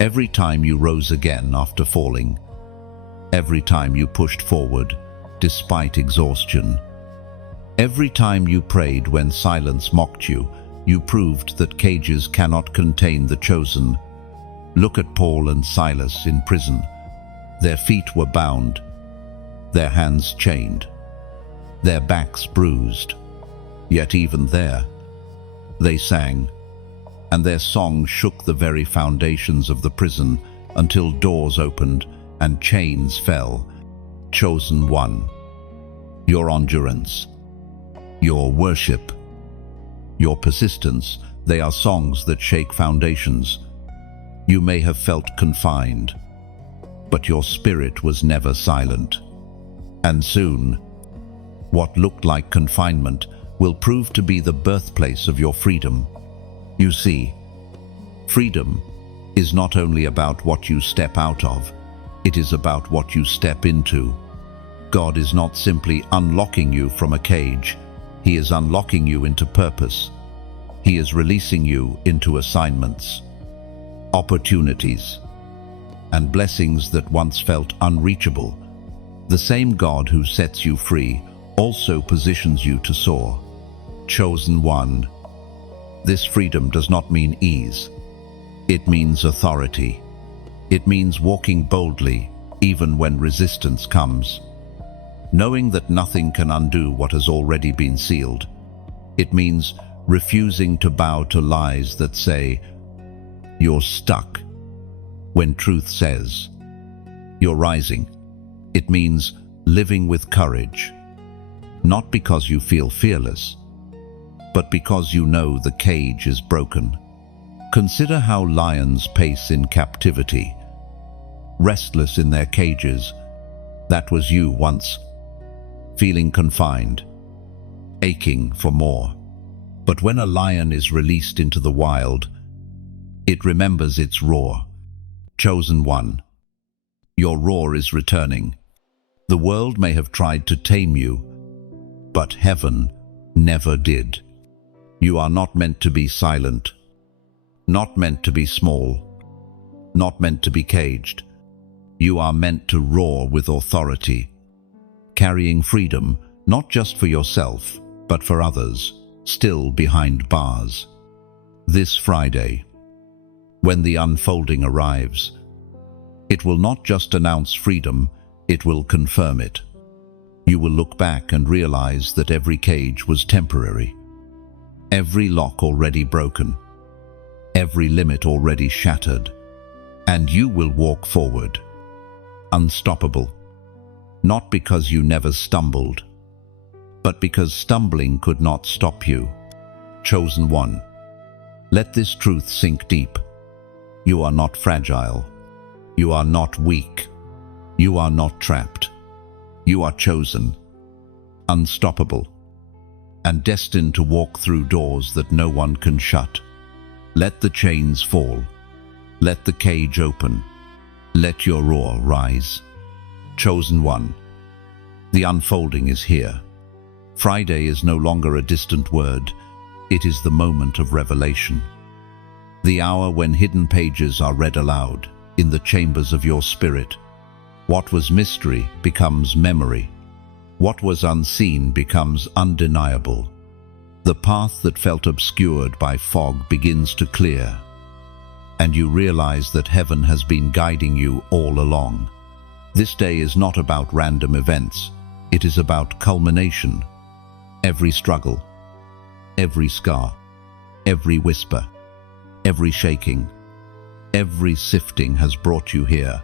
Every time you rose again after falling, every time you pushed forward despite exhaustion, every time you prayed when silence mocked you, you proved that cages cannot contain the chosen. Look at Paul and Silas in prison. Their feet were bound, their hands chained, their backs bruised. Yet even there, they sang, and their song shook the very foundations of the prison until doors opened and chains fell. Chosen one, your endurance, your worship, your persistence, they are songs that shake foundations. You may have felt confined, but your spirit was never silent. And soon, what looked like confinement will prove to be the birthplace of your freedom. You see, freedom is not only about what you step out of, it is about what you step into. God is not simply unlocking you from a cage, He is unlocking you into purpose. He is releasing you into assignments, opportunities, and blessings that once felt unreachable. The same God who sets you free also positions you to soar. Chosen one, this freedom does not mean ease. It means authority. It means walking boldly, even when resistance comes. Knowing that nothing can undo what has already been sealed. It means refusing to bow to lies that say, "You're stuck," when truth says, "You're rising." It means living with courage, not because you feel fearless, but because you know the cage is broken. Consider how lions pace in captivity, restless in their cages. That was you once, feeling confined, aching for more. But when a lion is released into the wild, it remembers its roar. Chosen one, your roar is returning. The world may have tried to tame you, but heaven never did. You are not meant to be silent, not meant to be small, not meant to be caged. You are meant to roar with authority, carrying freedom not just for yourself, but for others, still behind bars. This Friday, when the unfolding arrives, it will not just announce freedom, it will confirm it. You will look back and realize that every cage was temporary, every lock already broken, every limit already shattered, and you will walk forward, unstoppable, not because you never stumbled, but because stumbling could not stop you. Chosen one, Let this truth sink deep. You are not fragile. You are not weak. You are not trapped. You are chosen, unstoppable, and destined to walk through doors that no one can shut. Let the chains fall. Let the cage open. Let your roar rise. Chosen one. The unfolding is here. Friday is no longer a distant word. It is the moment of revelation. The hour when hidden pages are read aloud in the chambers of your spirit. What was mystery becomes memory. What was unseen becomes undeniable. The path that felt obscured by fog begins to clear, and you realize that heaven has been guiding you all along. This day is not about random events. It is about culmination. Every struggle, every scar, every whisper, every shaking, every sifting has brought you here,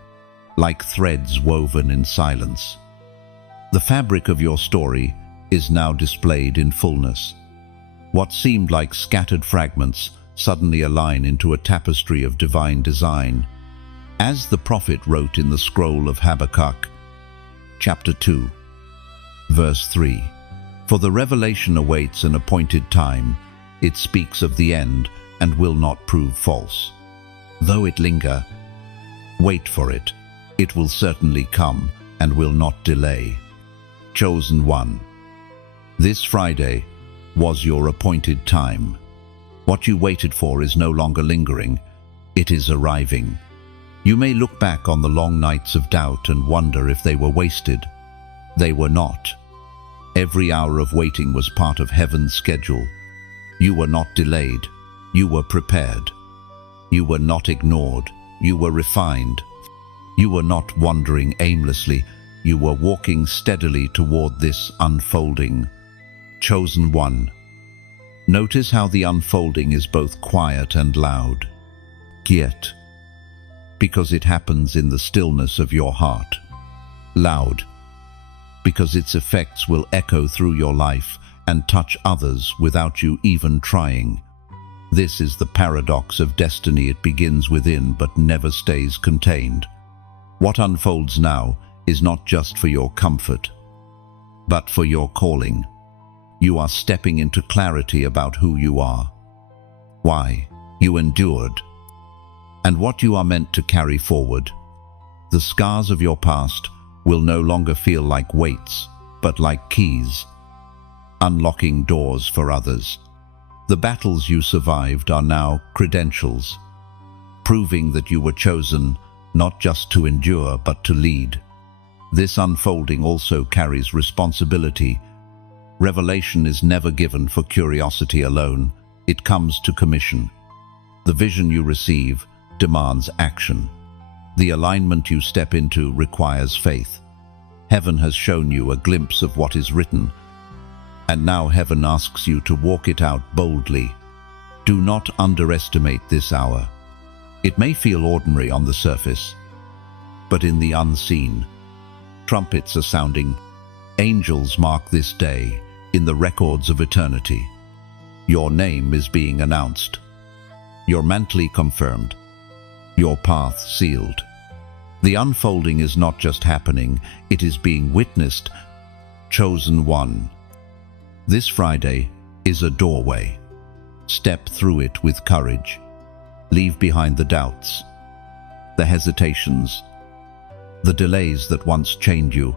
like threads woven in silence. The fabric of your story is now displayed in fullness. What seemed like scattered fragments suddenly align into a tapestry of divine design. As the prophet wrote in the scroll of Habakkuk, chapter 2, verse 3, "For the revelation awaits an appointed time. It speaks of the end and will not prove false. Though it linger, wait for it. It will certainly come and will not delay." Chosen one. This Friday was your appointed time. What you waited for is no longer lingering. It is arriving. You may look back on the long nights of doubt and wonder if they were wasted. They were not. Every hour of waiting was part of heaven's schedule. You were not delayed. You were prepared. You were not ignored. You were refined. You were not wandering aimlessly. You were walking steadily toward this unfolding. Chosen one. Notice how the unfolding is both quiet and loud. Quiet, because it happens in the stillness of your heart. Loud, because its effects will echo through your life and touch others without you even trying. This is the paradox of destiny. It begins within but never stays contained. What unfolds now is not just for your comfort, but for your calling. You are stepping into clarity about who you are, why you endured, and what you are meant to carry forward. The scars of your past will no longer feel like weights, but like keys, unlocking doors for others. The battles you survived are now credentials, proving that you were chosen not just to endure, but to lead. This unfolding also carries responsibility. Revelation is never given for curiosity alone. It comes to commission. The vision you receive demands action. The alignment you step into requires faith. Heaven has shown you a glimpse of what is written, and now heaven asks you to walk it out boldly. Do not underestimate this hour. It may feel ordinary on the surface, but in the unseen, trumpets are sounding. Angels mark this day in the records of eternity. Your name is being announced, your mantle confirmed, your path sealed. The unfolding is not just happening, it is being witnessed. Chosen one. This Friday is a doorway. Step through it with courage. Leave behind the doubts, the hesitations, the delays that once chained you.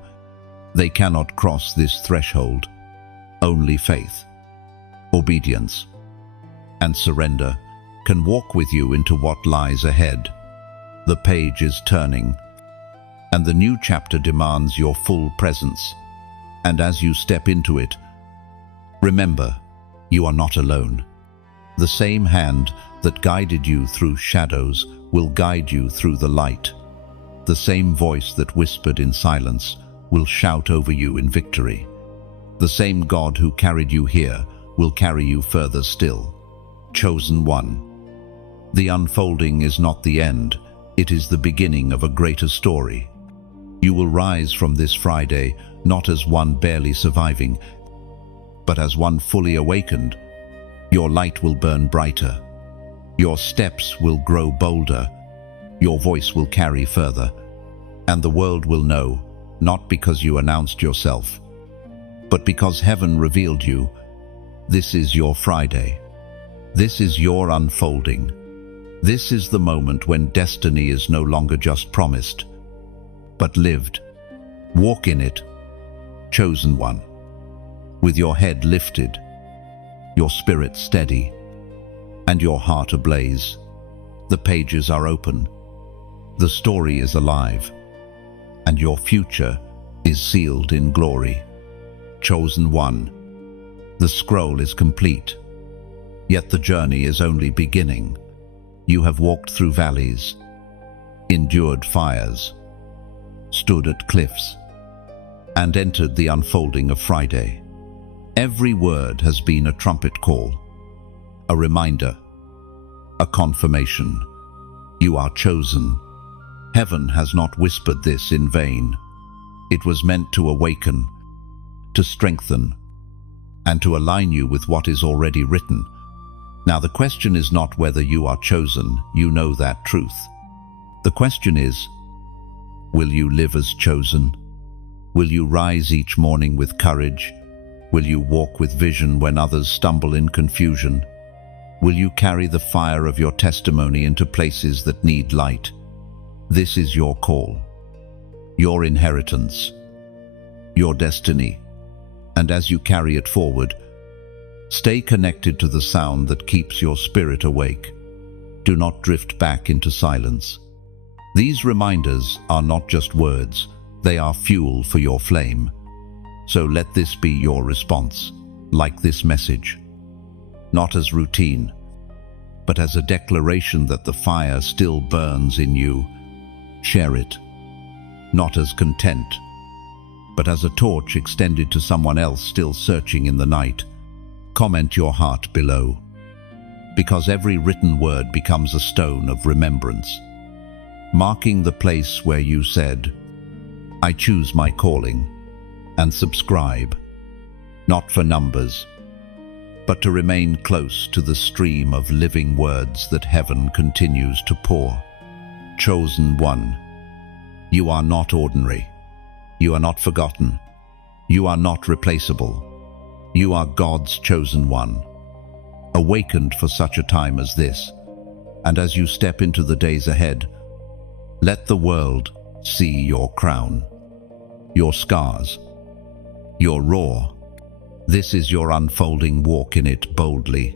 They cannot cross this threshold. Only faith, obedience, and surrender can walk with you into what lies ahead. The page is turning, and the new chapter demands your full presence. And as you step into it, remember, you are not alone. The same hand that guided you through shadows will guide you through the light. The same voice that whispered in silence will shout over you in victory. The same God who carried you here will carry you further still. Chosen one. The unfolding is not the end, it is the beginning of a greater story. You will rise from this Friday not as one barely surviving, but as one fully awakened. Your light will burn brighter, Your steps will grow bolder, your voice will carry further, and the world will know, not because you announced yourself, but because heaven revealed you. This is your Friday. This is your unfolding. This is the moment when destiny is no longer just promised, but lived. Walk in it, chosen one, with your head lifted, your spirit steady, and your heart ablaze. The pages are open, the story is alive, and your future is sealed in glory. Chosen one, the scroll is complete, yet the journey is only beginning. You have walked through valleys, endured fires, stood at cliffs, and entered the unfolding of Friday. Every word has been a trumpet call, a reminder, a confirmation. You are chosen. Heaven has not whispered this in vain. It was meant to awaken, to strengthen, and to align you with what is already written. Now the question is not whether you are chosen, you know that truth. The question is, will you live as chosen? Will you rise each morning with courage? Will you walk with vision when others stumble in confusion? Will you carry the fire of your testimony into places that need light? This is your call, your inheritance, your destiny. And as you carry it forward, stay connected to the sound that keeps your spirit awake. Do not drift back into silence. These reminders are not just words, they are fuel for your flame. So let this be your response, like this message. Not as routine, but as a declaration that the fire still burns in you. Share it, not as content, but as a torch extended to someone else still searching in the night. Comment your heart below, because every written word becomes a stone of remembrance, marking the place where you said, I choose my calling, and subscribe, not for numbers, but to remain close to the stream of living words that heaven continues to pour. Chosen one, you are not ordinary. You are not forgotten. You are not replaceable. You are God's chosen one, awakened for such a time as this. And as you step into the days ahead, let the world see your crown, your scars, your roar. This is your unfolding. Walk in it boldly,